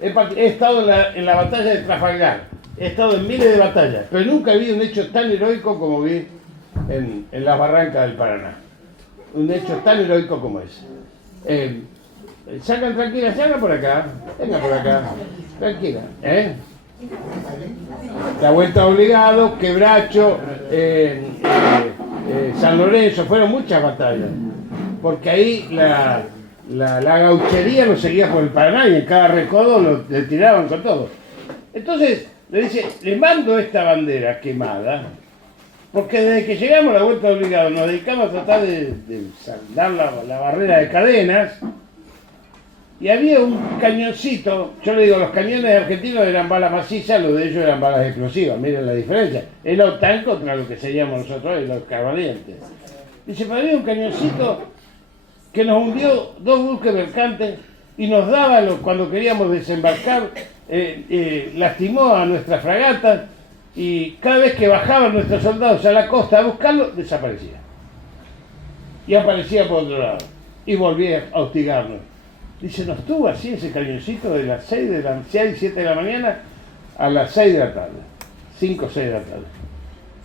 he estado en la batalla de Trafalgar, he estado en miles de batallas, pero nunca he visto un hecho tan heroico como vi en las barrancas del Paraná. Un hecho tan heroico como ese. Sacan tranquila, salgan por acá, venga por acá, tranquila, La vuelta obligado, Quebracho, San Lorenzo, fueron muchas batallas, porque ahí la gauchería lo seguía por el Paraná y en cada recodo le tiraban con todo. Entonces le dice: le mando esta bandera quemada, porque desde que llegamos a la vuelta obligado nos dedicamos a tratar de saldar la barrera de cadenas, y había un cañoncito. Yo le digo, los cañones argentinos eran balas macizas, los de ellos eran balas explosivas, miren la diferencia. El OTAN contra lo que seríamos nosotros los carbadientes. Dice, pero había un cañoncito que nos hundió 2 buques mercantes y nos daba, cuando queríamos desembarcar, lastimó a nuestras fragatas, y cada vez que bajaban nuestros soldados a la costa a buscarlo, desaparecía. Y aparecía por otro lado. Y volvía a hostigarnos. Dice, nos tuvo así ese cañoncito de las 6 y 7 de la mañana a las 6 de la tarde. 5 o 6 de la tarde.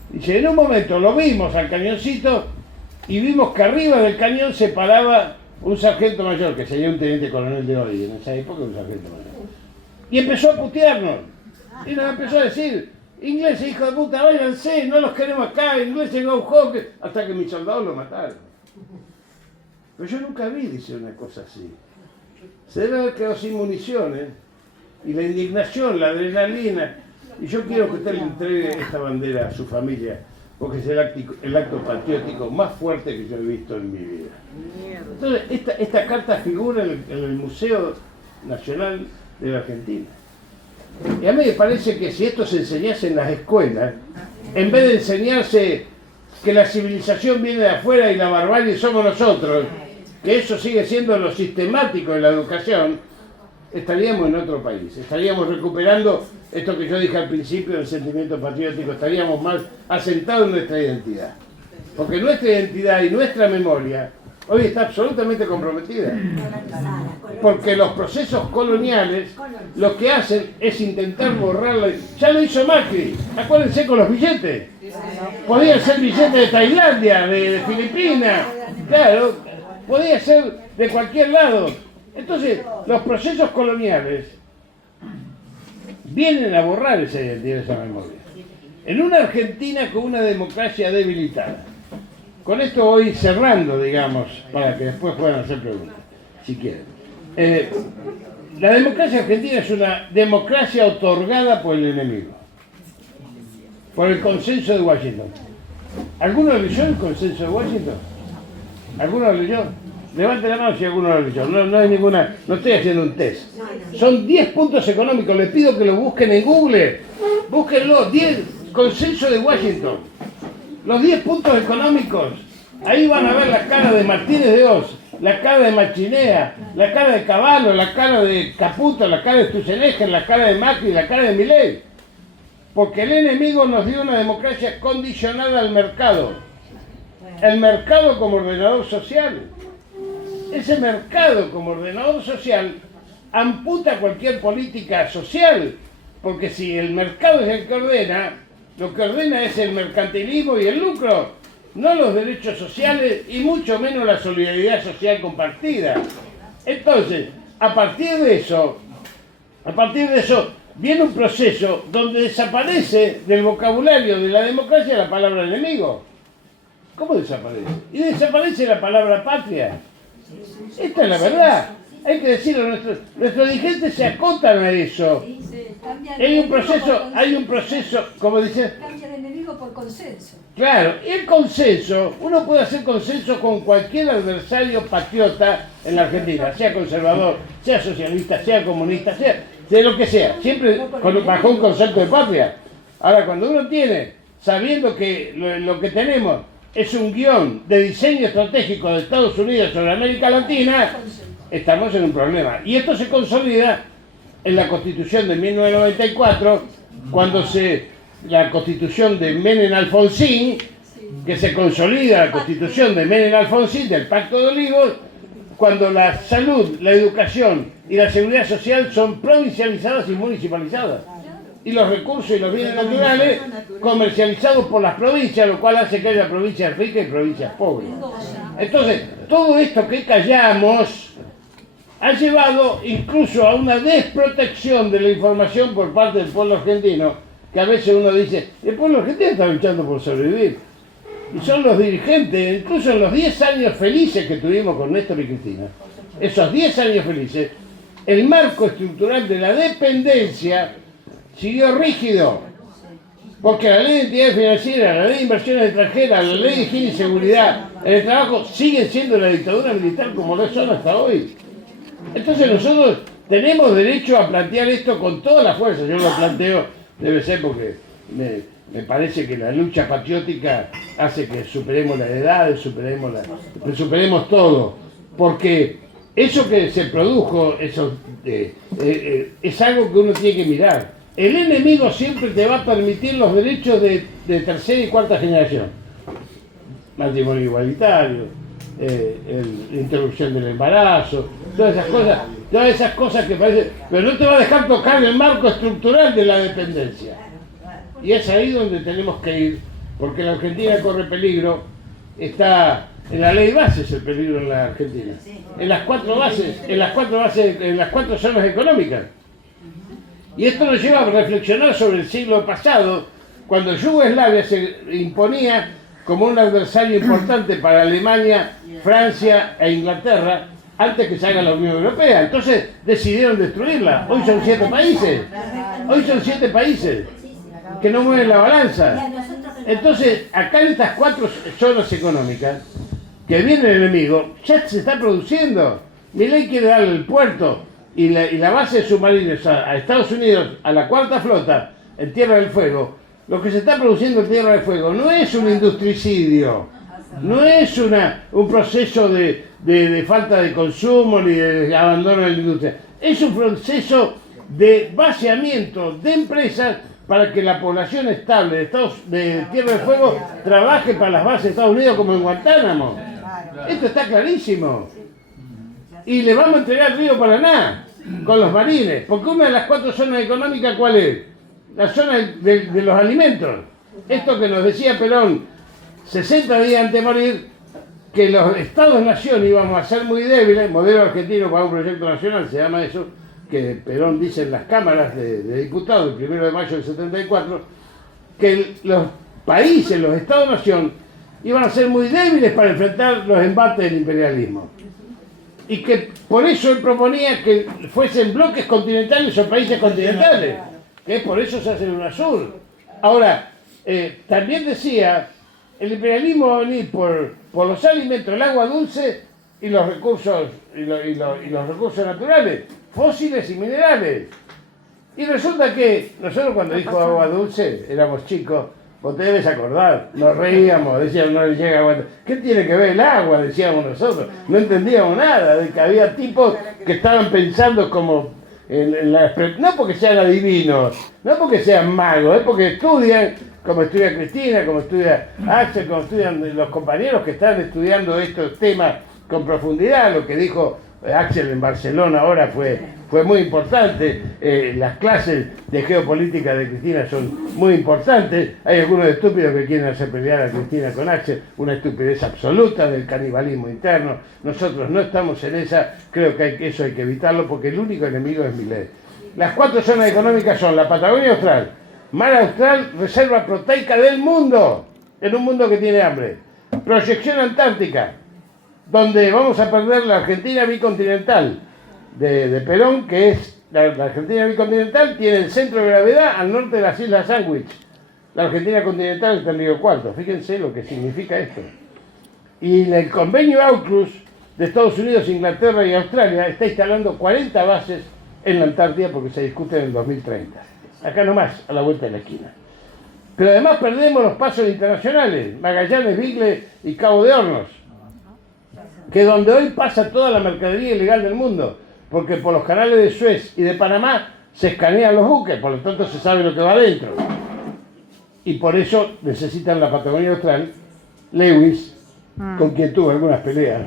Dice, en un momento lo vimos al cañoncito y vimos que arriba del cañón se paraba un sargento mayor, que sería un teniente coronel de hoy, en esa época un sargento mayor. Y empezó a putearnos. Y nos empezó a decir, ingleses, hijo de puta, váyanse, no los queremos acá, ingleses, go home, hasta que mis soldados lo mataron. Pero yo nunca vi, dice, una cosa así. Se debe haber quedado sin municiones, y la indignación, la adrenalina. Y yo quiero que usted le entregue esta bandera a su familia, porque es el acto patriótico más fuerte que yo he visto en mi vida. Entonces, esta carta figura en el Museo Nacional de la Argentina. Y a mí me parece que si esto se enseñase en las escuelas, en vez de enseñarse que la civilización viene de afuera y la barbarie somos nosotros, que eso sigue siendo lo sistemático de la educación, estaríamos en otro país, estaríamos recuperando esto que yo dije al principio del sentimiento patriótico, estaríamos más asentados en nuestra identidad. Porque nuestra identidad y nuestra memoria hoy está absolutamente comprometida. Porque los procesos coloniales lo que hacen es intentar borrarla. Ya lo hizo Macri, acuérdense con los billetes. Podían ser billetes de Tailandia, de Filipinas, claro, podía ser de cualquier lado. Entonces, los procesos coloniales vienen a borrar esa identidad, esa memoria. En una Argentina con una democracia debilitada. Con esto voy cerrando, digamos, para que después puedan hacer preguntas, si quieren. La democracia argentina es una democracia otorgada por el enemigo, por el consenso de Washington. ¿Alguno leyó el consenso de Washington? ¿Alguno lo leyó? Levante la mano si alguno lo leyó. No hay ninguna, no estoy haciendo un test. Son 10 puntos económicos, les pido que lo busquen en Google. Búsquenlo, 10 consenso de Washington. Los 10 puntos económicos. Ahí van a ver la cara de Martínez de Oz, la cara de Machinea, la cara de Cavallo, la cara de Caputo, la cara de Stusenegen, la cara de Macri, la cara de Milei. Porque el enemigo nos dio una democracia condicionada al mercado. El mercado como ordenador social. Ese mercado como ordenador social amputa cualquier política social. Porque si el mercado es el que ordena, lo que ordena es el mercantilismo y el lucro, no los derechos sociales y mucho menos la solidaridad social compartida. Entonces, a partir de eso, viene un proceso donde desaparece del vocabulario de la democracia la palabra enemigo. ¿Cómo desaparece? Y desaparece la palabra patria. Esta es la verdad. Hay que decirlo, nuestros dirigentes se acotan a eso. Hay un proceso, como dice. Cambia de enemigo por consenso. Claro, y el consenso, uno puede hacer consenso con cualquier adversario patriota en la Argentina, sea conservador, sea socialista, sea comunista, sea de lo que sea, siempre bajo un concepto de patria. Ahora, cuando uno tiene, sabiendo que lo que tenemos es un guión de diseño estratégico de Estados Unidos sobre América Latina, estamos en un problema. Y esto se consolida en la Constitución de 1994, cuando la Constitución de Menem-Alfonsín, que se consolida la Constitución de Menem-Alfonsín del Pacto de Olivos, cuando la salud, la educación y la seguridad social son provincializadas y municipalizadas. Y los recursos y los bienes naturales comercializados por las provincias, lo cual hace que haya provincias ricas y provincias pobres. Entonces, todo esto que callamos ha llevado incluso a una desprotección de la información por parte del pueblo argentino, que a veces uno dice, el pueblo argentino está luchando por sobrevivir. Y son los dirigentes, incluso en los 10 años felices que tuvimos con Néstor y Cristina, esos 10 años felices, el marco estructural de la dependencia siguió rígido, porque la ley de entidades financieras, la ley de inversiones extranjeras, la ley de higiene y seguridad en el trabajo siguen siendo la dictadura militar como lo son hasta hoy. Entonces nosotros tenemos derecho a plantear esto con toda la fuerza. Yo lo planteo, debe ser porque me parece que la lucha patriótica hace que superemos las edades, superemos todo. Porque eso que se produjo, es algo que uno tiene que mirar. El enemigo siempre te va a permitir los derechos de tercera y cuarta generación. Matrimonio igualitario, la interrupción del embarazo, todas esas cosas que parecen, pero no te va a dejar tocar el marco estructural de la dependencia. Y es ahí donde tenemos que ir, porque la Argentina corre peligro, está en la ley bases el peligro en la Argentina, en las cuatro zonas económicas. Y esto nos lleva a reflexionar sobre el siglo pasado, cuando Yugoslavia se imponía como un adversario importante para Alemania, Francia e Inglaterra, antes que se haga la Unión Europea. Entonces decidieron destruirla. Hoy son 7 países que no mueven la balanza. Entonces, acá en estas 4 zonas económicas, que viene el enemigo, ya se está produciendo. Milei quiere darle el puerto y la base de submarinos a Estados Unidos, a la cuarta flota, en Tierra del Fuego. Lo que se está produciendo en Tierra del Fuego no es un industricidio, no es un proceso de falta de consumo ni de abandono de la industria. Es un proceso de vaciamiento de empresas para que la población estable de Tierra del Fuego trabaje para las bases de Estados Unidos como en Guantánamo. Esto está clarísimo. Y le vamos a entregar el río Paraná con los marines, porque una de las 4 zonas económicas, ¿cuál es? La zona de los alimentos. Esto que nos decía Perón 60 días antes de morir, que los estados-nación íbamos a ser muy débiles, modelo argentino para un proyecto nacional, se llama eso, que Perón dice en las cámaras de diputados el 1 de mayo del 74, que los países, los estados-nación, iban a ser muy débiles para enfrentar los embates del imperialismo. Y que por eso él proponía que fuesen bloques continentales o países continentales, que por eso se hace el UNASUR. Ahora, también decía, el imperialismo va a venir por los alimentos, el agua dulce y los recursos, y los recursos naturales, fósiles y minerales. Y resulta que nosotros cuando dijo agua dulce, éramos chicos, vos te debes acordar, nos reíamos, decíamos no le llega agua. ¿Qué tiene que ver el agua? Decíamos nosotros. No entendíamos nada, de que había tipos que estaban pensando como no porque sean adivinos, no porque sean magos, es porque estudian, como estudia Cristina, como estudia Axel, como estudian los compañeros que están estudiando estos temas con profundidad. Lo que dijo Axel en Barcelona ahora fue muy importante. Las clases de geopolítica de Cristina son muy importantes. Hay algunos estúpidos que quieren hacer pelear a Cristina con Axel, una estupidez absoluta del canibalismo interno. Nosotros no estamos en esa, creo que eso hay que evitarlo porque el único enemigo es Milei. Las 4 zonas económicas son la Patagonia Austral, Mar Austral, reserva proteica del mundo, en un mundo que tiene hambre. Proyección Antártica, donde vamos a perder la Argentina bicontinental de Perón, que es la Argentina bicontinental, tiene el centro de gravedad al norte de las Islas Sandwich. La Argentina continental está en Río Cuarto. Fíjense lo que significa esto. Y el convenio AUKUS de Estados Unidos, Inglaterra y Australia está instalando 40 bases en la Antártida porque se discute en el 2030. Acá nomás, a la vuelta de la esquina. Pero además perdemos los pasos internacionales, Magallanes, Bigle y Cabo de Hornos, que es donde hoy pasa toda la mercadería ilegal del mundo, porque por los canales de Suez y de Panamá se escanean los buques, por lo tanto se sabe lo que va adentro. Y por eso necesitan la Patagonia Austral, Lewis, con quien tuvo algunas peleas.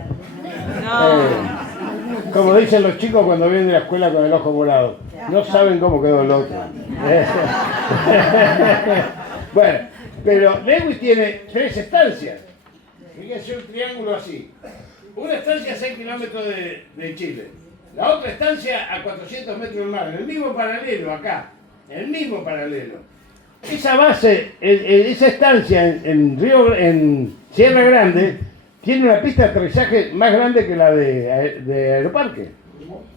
Como dicen los chicos cuando vienen de la escuela con el ojo morado, no saben cómo quedó el otro. Bueno, pero Lewis tiene 3 estancias. Fíjense un triángulo así. Una estancia a 6 kilómetros de Chile. La otra estancia a 400 metros del mar. En el mismo paralelo acá. En el mismo paralelo. Esa base, esa estancia en Sierra Grande, tiene una pista de aterrizaje más grande que la de Aeroparque.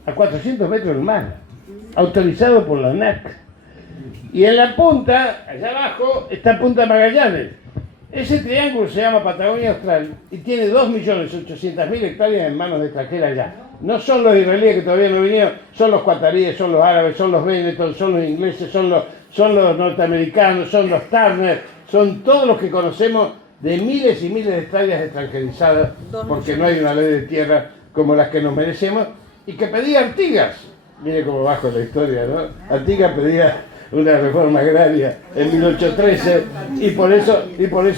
A 400 metros del mar. Autorizado por la ANAC. Y en la punta, allá abajo, está Punta Magallanes. Ese triángulo se llama Patagonia Austral y tiene 2.800.000 hectáreas en manos de extranjeras ya. No son los israelíes que todavía no vinieron, son los qataríes, son los árabes, son los Benetton, son los ingleses, son los norteamericanos, son los Turner, son todos los que conocemos de miles y miles de hectáreas extranjerizadas, porque no hay una ley de tierra como las que nos merecemos, y que pedía Artigas. Mire cómo bajo la historia, ¿no? Artigas pedía una reforma agraria en 1813 y por eso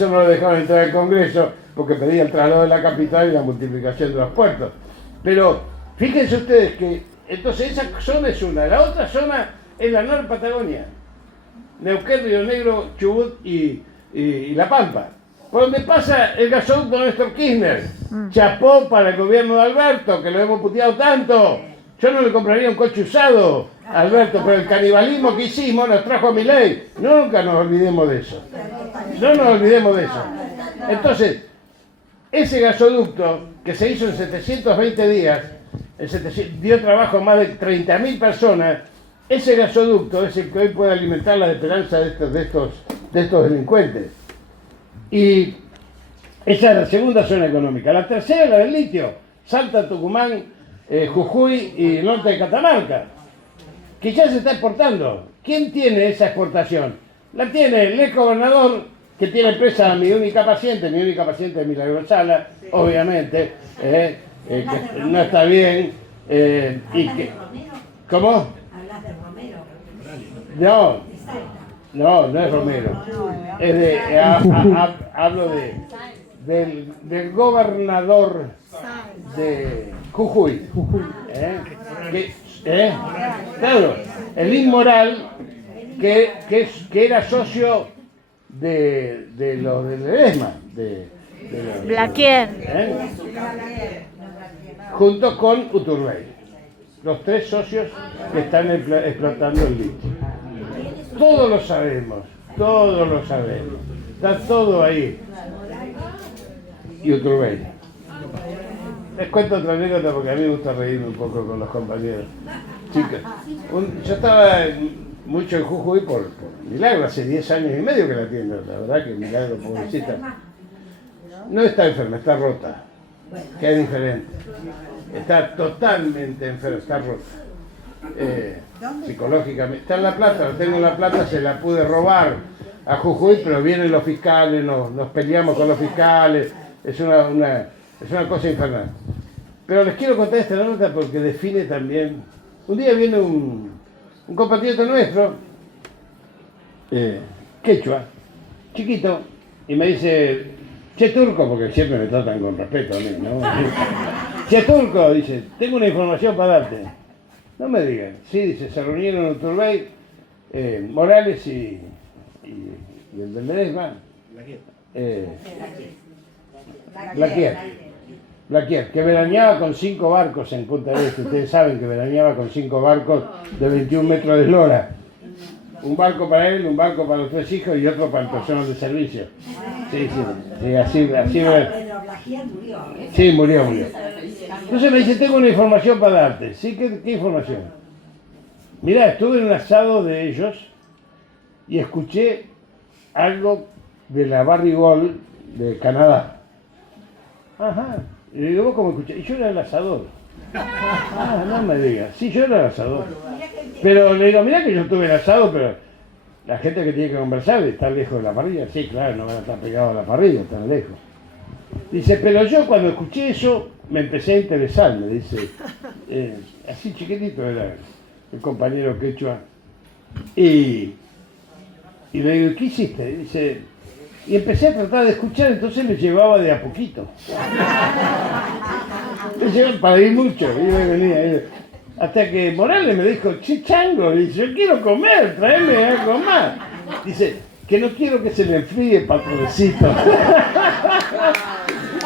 no lo dejaron entrar al Congreso, porque pedía el traslado de la capital y la multiplicación de los puertos. Pero fíjense ustedes que entonces esa zona es una, la otra zona es la Nueva Patagonia, Neuquén, Río Negro, Chubut y La Pampa, por donde pasa el gasoducto Néstor Kirchner. Chapó para el gobierno de Alberto, que lo hemos puteado tanto. Yo no le compraría un coche usado a Alberto, pero el canibalismo que hicimos nos trajo a Milei. Nunca nos olvidemos de eso. No nos olvidemos de eso. Entonces, ese gasoducto que se hizo en 720 días, dio trabajo a más de 30.000 personas. Ese gasoducto es el que hoy puede alimentar la esperanza de estos delincuentes. Y esa es la segunda zona económica. La tercera es la del litio. Salta, Tucumán, Jujuy y el norte de Catamarca, que ya se está exportando. ¿Quién tiene esa exportación? La tiene el ex gobernador, que tiene presa mi única paciente es Milagro Sala, obviamente, que no está bien. Y que, ¿cómo? ¿Hablas de Romero? No es Romero. Es de, hablo del gobernador de Jujuy. Claro, el inmoral que era socio de los de Ledesma, Blaquier. Junto con Uturbey, los tres socios que están explotando el litio. Todos lo sabemos, está todo ahí. Y Uturbey. Les cuento otra anécdota porque a mí me gusta reírme un poco con los compañeros. Chicas, yo estaba mucho en Jujuy por Milagro, hace 10 años y medio que la atiendo, la verdad que Milagro, pobrecita. No está enferma, está rota, que es diferente. Está totalmente enferma, está rota. Psicológicamente. Está en La Plata, lo tengo en La Plata, se la pude robar a Jujuy, pero vienen los fiscales, nos peleamos con los fiscales, es una cosa infernal. Pero les quiero contar esta nota porque define también. Un día viene un compatriota nuestro, quechua, chiquito, y me dice, che turco, porque siempre me tratan con respeto a mí, ¿no? Che turco, dice, tengo una información para darte. No me digan. Sí, dice, se reunieron en Uturbey, Morales y el del Ledesma. Blaquier, que veraneaba con 5 barcos en Punta del Este. Ustedes saben que veraneaba con 5 barcos de 21 metros de eslora. Un barco para él, un barco para los 3 hijos y otro para el personal de servicio. Sí, así. Pero Blaquier murió. Sí, murió. Entonces me dice, tengo una información para darte. ¿Sí? ¿Qué información? Mirá, estuve en un asado de ellos y escuché algo de la Barry Gold de Canadá. Ajá. Y le digo, ¿vos cómo escuché? Y yo era el asador. Ah, no me digas. Sí, yo era el asador. Pero le digo, mirá que yo tuve el asado, pero la gente que tiene que conversar está lejos de la parrilla. Sí, claro, no van a estar pegados a la parrilla, están lejos. Dice, pero yo cuando escuché eso me empecé a interesar, me dice. Así chiquitito era el compañero quechua. Y le digo, ¿qué hiciste? Y dice, y empecé a tratar de escuchar, entonces me llevaba de a poquito. Me llevaba para ir mucho, iba y venía. Hasta que Morales me dijo, che chango, dice, yo quiero comer, tráeme algo más. Dice, que no quiero que se me enfríe, patroncito.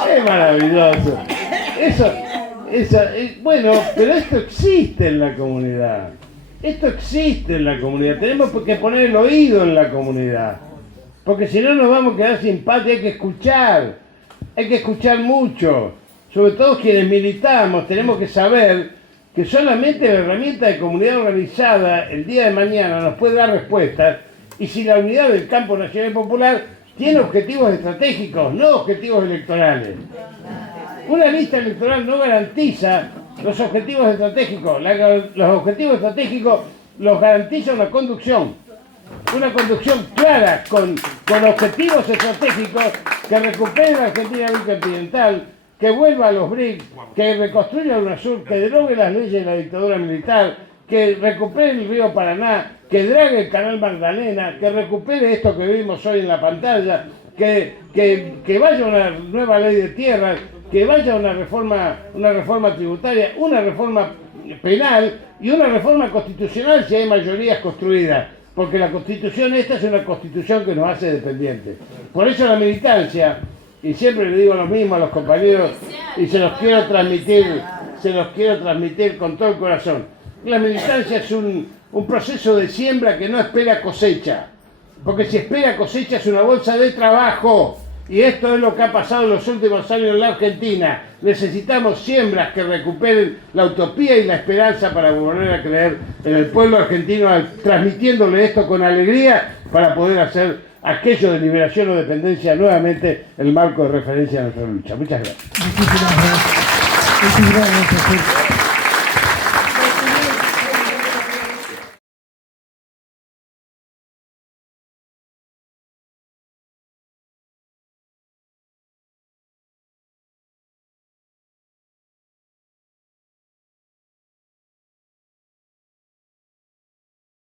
Es maravilloso. Bueno, pero esto existe en la comunidad. Tenemos que poner el oído en la comunidad. Porque si no nos vamos a quedar sin patria, hay que escuchar mucho. Sobre todo quienes militamos, tenemos que saber que solamente la herramienta de comunidad organizada el día de mañana nos puede dar respuestas, y si la unidad del campo nacional y popular tiene objetivos estratégicos, no objetivos electorales. Una lista electoral no garantiza Los objetivos estratégicos. Los objetivos estratégicos los garantiza una conducción clara, con objetivos estratégicos que recupere la Argentina bicontinental, que vuelva a los BRICS, que reconstruya el UNASUR, que derogue las leyes de la dictadura militar, que recupere el río Paraná, que drague el canal Magdalena, que recupere esto que vimos hoy en la pantalla, que vaya una nueva ley de tierras, que vaya una reforma tributaria, una reforma penal y una reforma constitucional si hay mayorías construidas, porque la constitución esta es una constitución que nos hace dependientes. Por eso la militancia, y siempre le digo lo mismo a los compañeros y se los quiero transmitir con todo el corazón, la militancia es un proceso de siembra que no espera cosecha, porque si espera cosecha es una bolsa de trabajo. Y esto es lo que ha pasado en los últimos años en la Argentina. Necesitamos siembras que recuperen la utopía y la esperanza para volver a creer en el pueblo argentino, transmitiéndole esto con alegría para poder hacer aquello de liberación o dependencia nuevamente el marco de referencia de nuestra lucha. Muchas gracias. Muchísimas gracias.